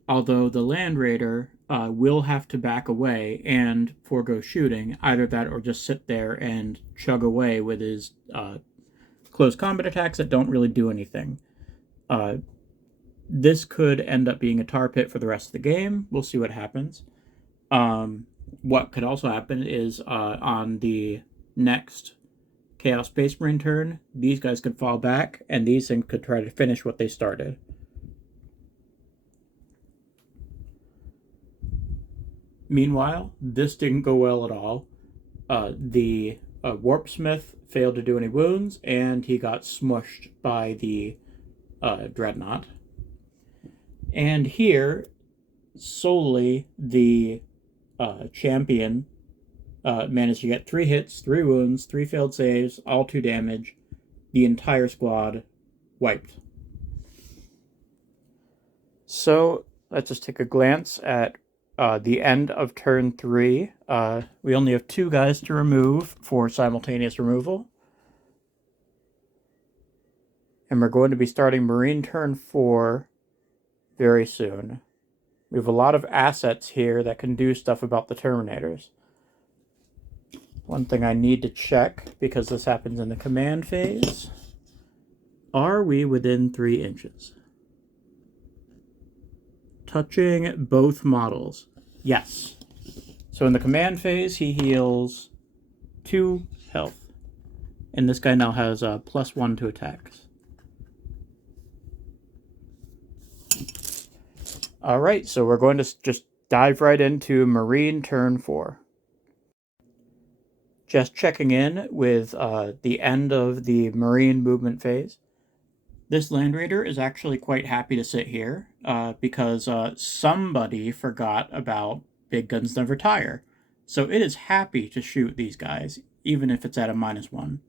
although the Land Raider will have to back away and forego shooting, either that or just sit there and chug away with his close combat attacks that don't really do anything. This could end up being a tar pit for the rest of the game. We'll see what happens. What could also happen is on the next Chaos Space Marine turn, these guys could fall back, and these things could try to finish what they started. Meanwhile, this didn't go well at all. The Warpsmith failed to do any wounds, and he got smushed by the Dreadnought. And here, solely the champion managed to get 3 hits, 3 wounds, 3 failed saves, all 2 damage. The entire squad wiped. So let's just take a glance at the end of turn 3. We only have 2 guys to remove for simultaneous removal. And we're going to be starting Marine turn 4 very soon. We have a lot of assets here that can do stuff about the Terminators. One thing I need to check, because this happens in the command phase, are we within 3 inches? Touching both models. Yes. So in the command phase, he heals 2 health. And this guy now has a +1 to attacks. Alright, so we're going to just dive right into Marine turn 4. Just checking in with the end of the Marine movement phase. This Land Raider is actually quite happy to sit here because somebody forgot about Big Guns Never Tire. So it is happy to shoot these guys, even if it's at a -1.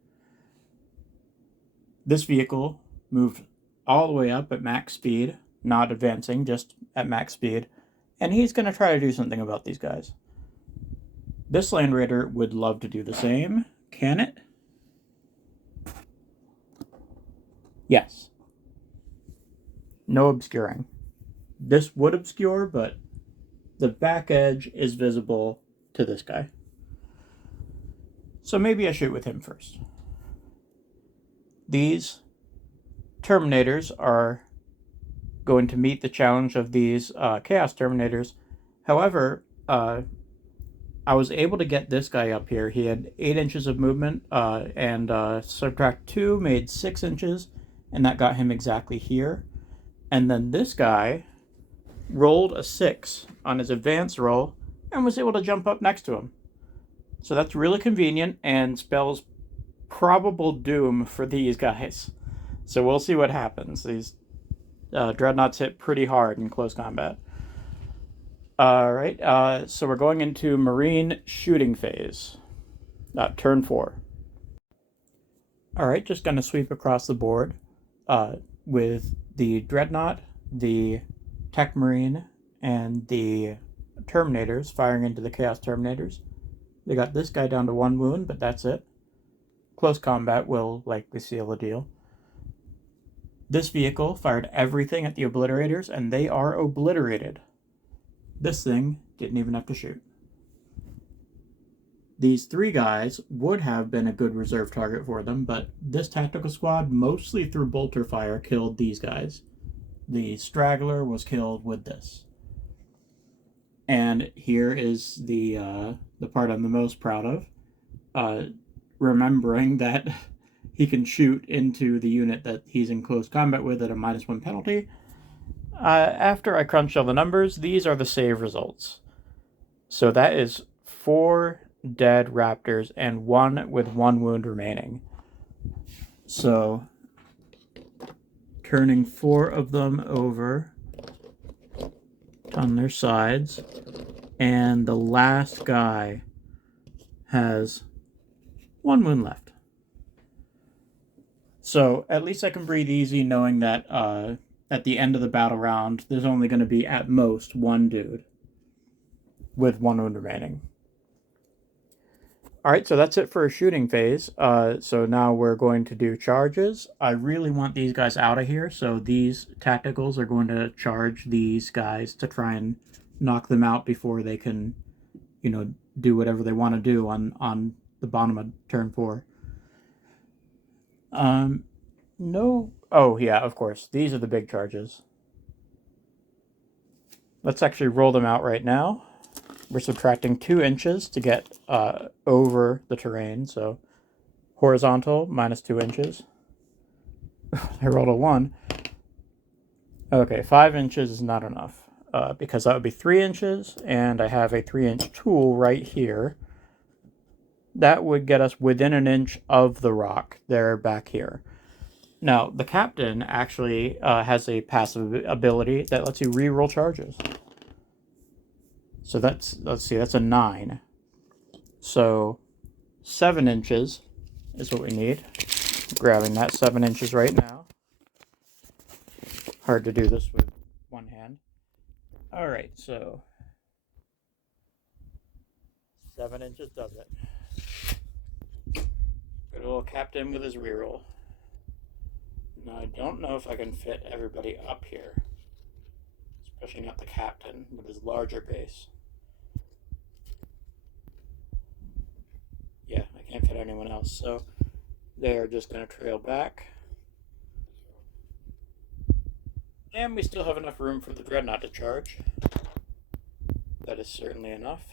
This vehicle moved all the way up at max speed, not advancing, just at max speed, and he's going to try to do something about these guys. This Land Raider would love to do the same. Can it? Yes. No obscuring. This would obscure, but the back edge is visible to this guy. So maybe I shoot with him first. These Terminators are going to meet the challenge of these Chaos Terminators. However, I was able to get this guy up here. He had 8 inches of movement, and subtract 2 made 6 inches, and that got him exactly here. And then this guy rolled a 6 on his advance roll and was able to jump up next to him. So that's really convenient and spells probable doom for these guys. So we'll see what happens. These Dreadnoughts hit pretty hard in close combat. Alright, so we're going into Marine shooting phase. Turn 4. Alright, just going to sweep across the board with the Dreadnought, the Tech Marine, and the Terminators firing into the Chaos Terminators. They got this guy down to 1 wound, but that's it. Close combat will likely seal the deal. This vehicle fired everything at the Obliterators, and they are obliterated. This thing didn't even have to shoot. These 3 guys would have been a good reserve target for them, but this tactical squad, mostly through bolter fire, killed these guys. The straggler was killed with this. And here is the part I'm the most proud of. Remembering that he can shoot into the unit that he's in close combat with at a -1 penalty. After I crunched all the numbers, these are the save results. So that is 4 dead raptors and 1 with 1 wound remaining. So turning 4 of them over on their sides, and the last guy has 1 wound left. So at least I can breathe easy knowing that at the end of the battle round, there's only going to be at most 1 dude with 1 wound remaining. Alright, so that's it for a shooting phase. So now we're going to do charges. I really want these guys out of here, so these tacticals are going to charge these guys to try and knock them out before they can, do whatever they want to do on the bottom of turn 4. No. Oh, yeah, of course. These are the big charges. Let's actually roll them out right now. We're subtracting 2 inches to get over the terrain, so horizontal minus 2 inches. I rolled a 1. Okay, 5 inches is not enough because that would be 3 inches, and I have a 3-inch tool right here. That would get us within an inch of the rock there back here. Now, the captain actually has a passive ability that lets you re-roll charges. So let's see, that's a 9. So 7 inches is what we need. Grabbing that 7 inches right now. Hard to do this with one hand. Alright, so 7 inches does it. Good old captain with his reroll. Now I don't know if I can fit everybody up here. Especially not the captain with his larger base. Yeah, I can't fit anyone else, so they are just going to trail back. And we still have enough room for the Dreadnought to charge. That is certainly enough.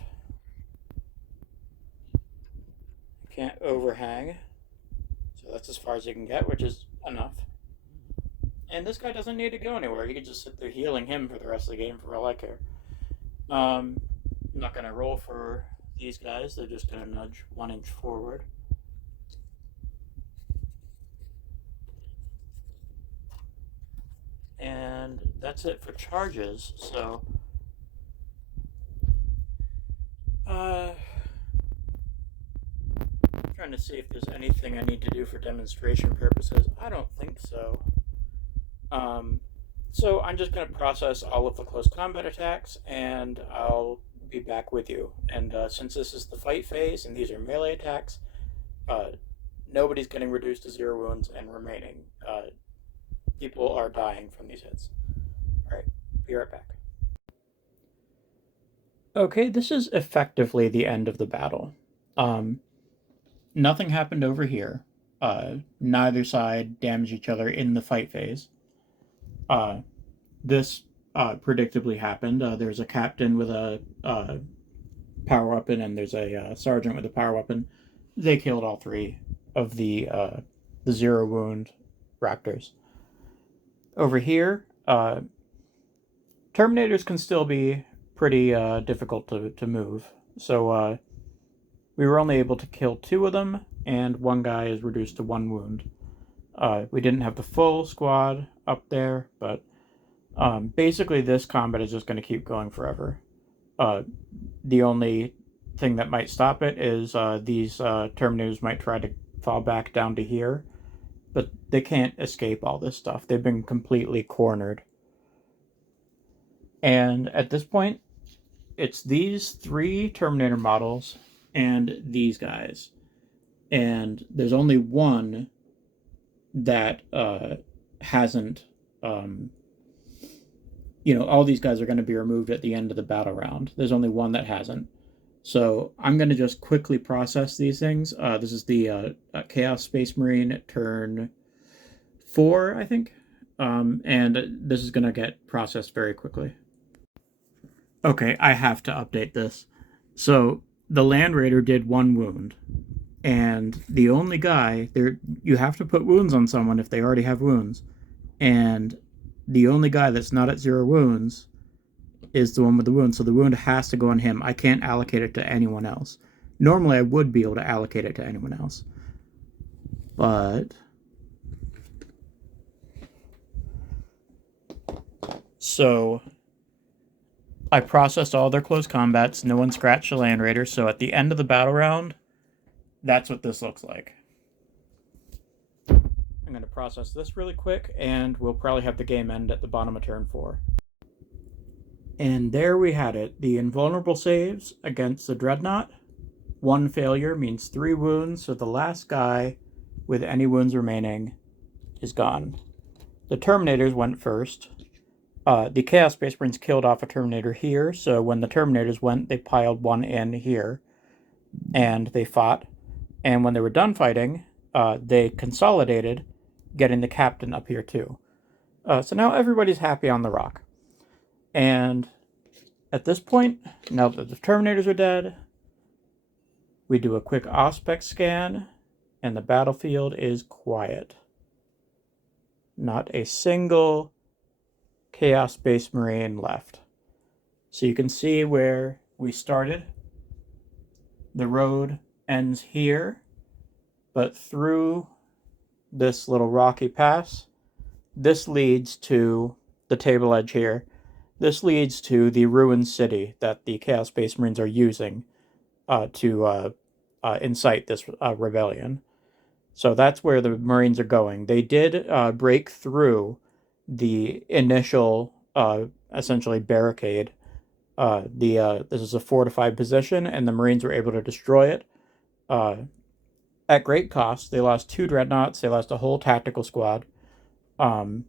Can't overhang, so that's as far as you can get, which is enough. And this guy doesn't need to go anywhere. You can just sit there healing him for the rest of the game for all I care. I'm not going to roll for these guys. They're just going to nudge 1 inch forward. And that's it for charges. So trying to see if there's anything I need to do for demonstration purposes. I don't think so. So I'm just going to process all of the close combat attacks, and I'll be back with you. And since this is the fight phase and these are melee attacks, nobody's getting reduced to 0 wounds and remaining. People are dying from these hits. Alright, be right back. Okay, this is effectively the end of the battle. Nothing happened over here. Neither side damaged each other in the fight phase. This predictably happened. There's a captain with a power weapon, and there's a sergeant with a power weapon. They killed all 3 of the 0 wound raptors. Over here, Terminators can still be pretty difficult to move. So we were only able to kill 2 of them, and 1 guy is reduced to 1 wound. We didn't have the full squad up there, but basically this combat is just going to keep going forever. The only thing that might stop it is these Terminators might try to fall back down to here, but they can't escape all this stuff. They've been completely cornered. And at this point, it's these 3 Terminator models and these guys. And there's only one that hasn't, all these guys are going to be removed at the end of the battle round. There's only one that hasn't. So I'm going to just quickly process these things. This is the Chaos Space Marine turn 4, I think. And this is going to get processed very quickly. Okay, I have to update this. So the Land Raider did 1 wound. And the only guy there, you have to put wounds on someone if they already have wounds. And the only guy that's not at 0 wounds is the one with the wound. So the wound has to go on him. I can't allocate it to anyone else. Normally I would be able to allocate it to anyone else. But so I processed all their close combats. No one scratched the Land Raider. So at the end of the battle round, that's what this looks like. I'm going to process this really quick, and we'll probably have the game end at the bottom of turn 4. And there we had it. The invulnerable saves against the Dreadnought. 1 failure means 3 wounds, so the last guy with any wounds remaining is gone. The Terminators went first. The Chaos Space Marines killed off a Terminator here, so when the Terminators went, they piled 1 in here, and they fought. And when they were done fighting, they consolidated, getting the captain up here too. So now everybody's happy on the rock. And at this point, now that the Terminators are dead, we do a quick Auspex scan, and the battlefield is quiet. Not a single Chaos Space Marine left. So you can see where we started. The road ends here, but through this little rocky pass, this leads to the table edge here. This leads to the ruined city that the Chaos Space Marines are using to incite this rebellion. So that's where the Marines are going. They did break through the initial, essentially, barricade. This is a fortified position, and the Marines were able to destroy it at great cost. They lost 2 Dreadnoughts. They lost a whole tactical squad. And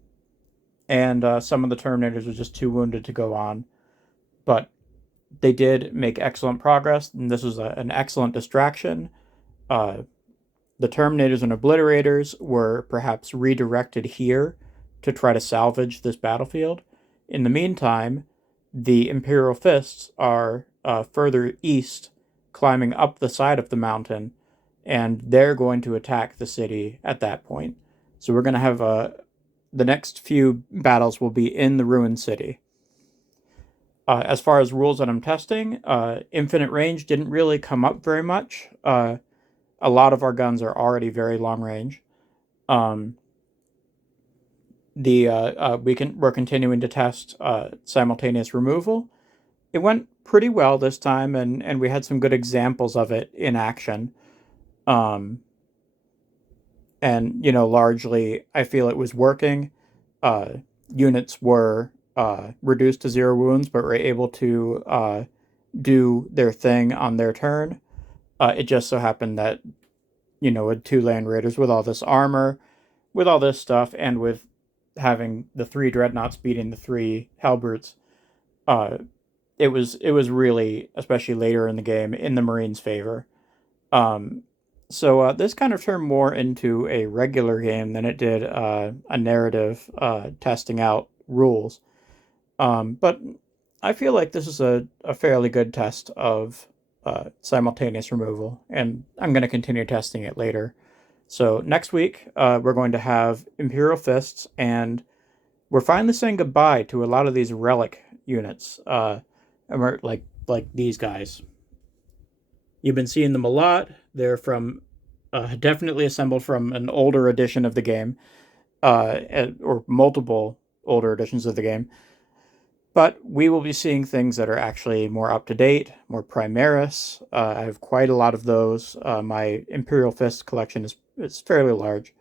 some of the Terminators were just too wounded to go on. But they did make excellent progress, and this was an excellent distraction. The Terminators and Obliterators were perhaps redirected here to try to salvage this battlefield. In the meantime, the Imperial Fists are further east, climbing up the side of the mountain, and they're going to attack the city at that point. So we're going to have the next few battles will be in the ruined city. As far as rules that I'm testing, infinite range didn't really come up very much. A lot of our guns are already very long range. We're continuing to test simultaneous removal. It went pretty well this time, and we had some good examples of it in action. And largely I feel it was working. Units were reduced to 0 wounds, but were able to do their thing on their turn. It just so happened that, with 2 Land Raiders, with all this armor, with all this stuff, and with having the 3 Dreadnoughts beating the 3 Halberds, it was really, especially later in the game, in the Marines' favor. So this kind of turned more into a regular game than it did a narrative testing out rules. But I feel like this is a fairly good test of simultaneous removal, and I'm going to continue testing it later. So next week, we're going to have Imperial Fists, and we're finally saying goodbye to a lot of these relic units, like these guys. You've been seeing them a lot. They're from definitely assembled from an older edition of the game, or multiple older editions of the game. But we will be seeing things that are actually more up-to-date, more Primaris. I have quite a lot of those. My Imperial Fists collection is fairly large.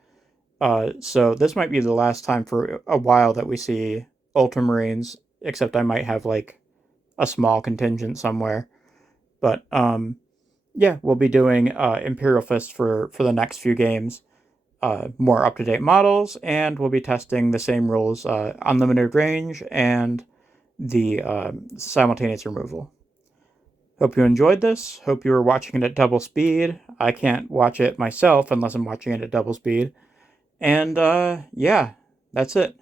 So this might be the last time for a while that we see Ultramarines, except I might have like a small contingent somewhere. But yeah, we'll be doing Imperial Fists for the next few games. More up-to-date models, and we'll be testing the same rules, unlimited range and the simultaneous removal. Hope you enjoyed this. Hope you were watching it at double speed. I can't watch it myself unless I'm watching it at double speed. And yeah, that's it.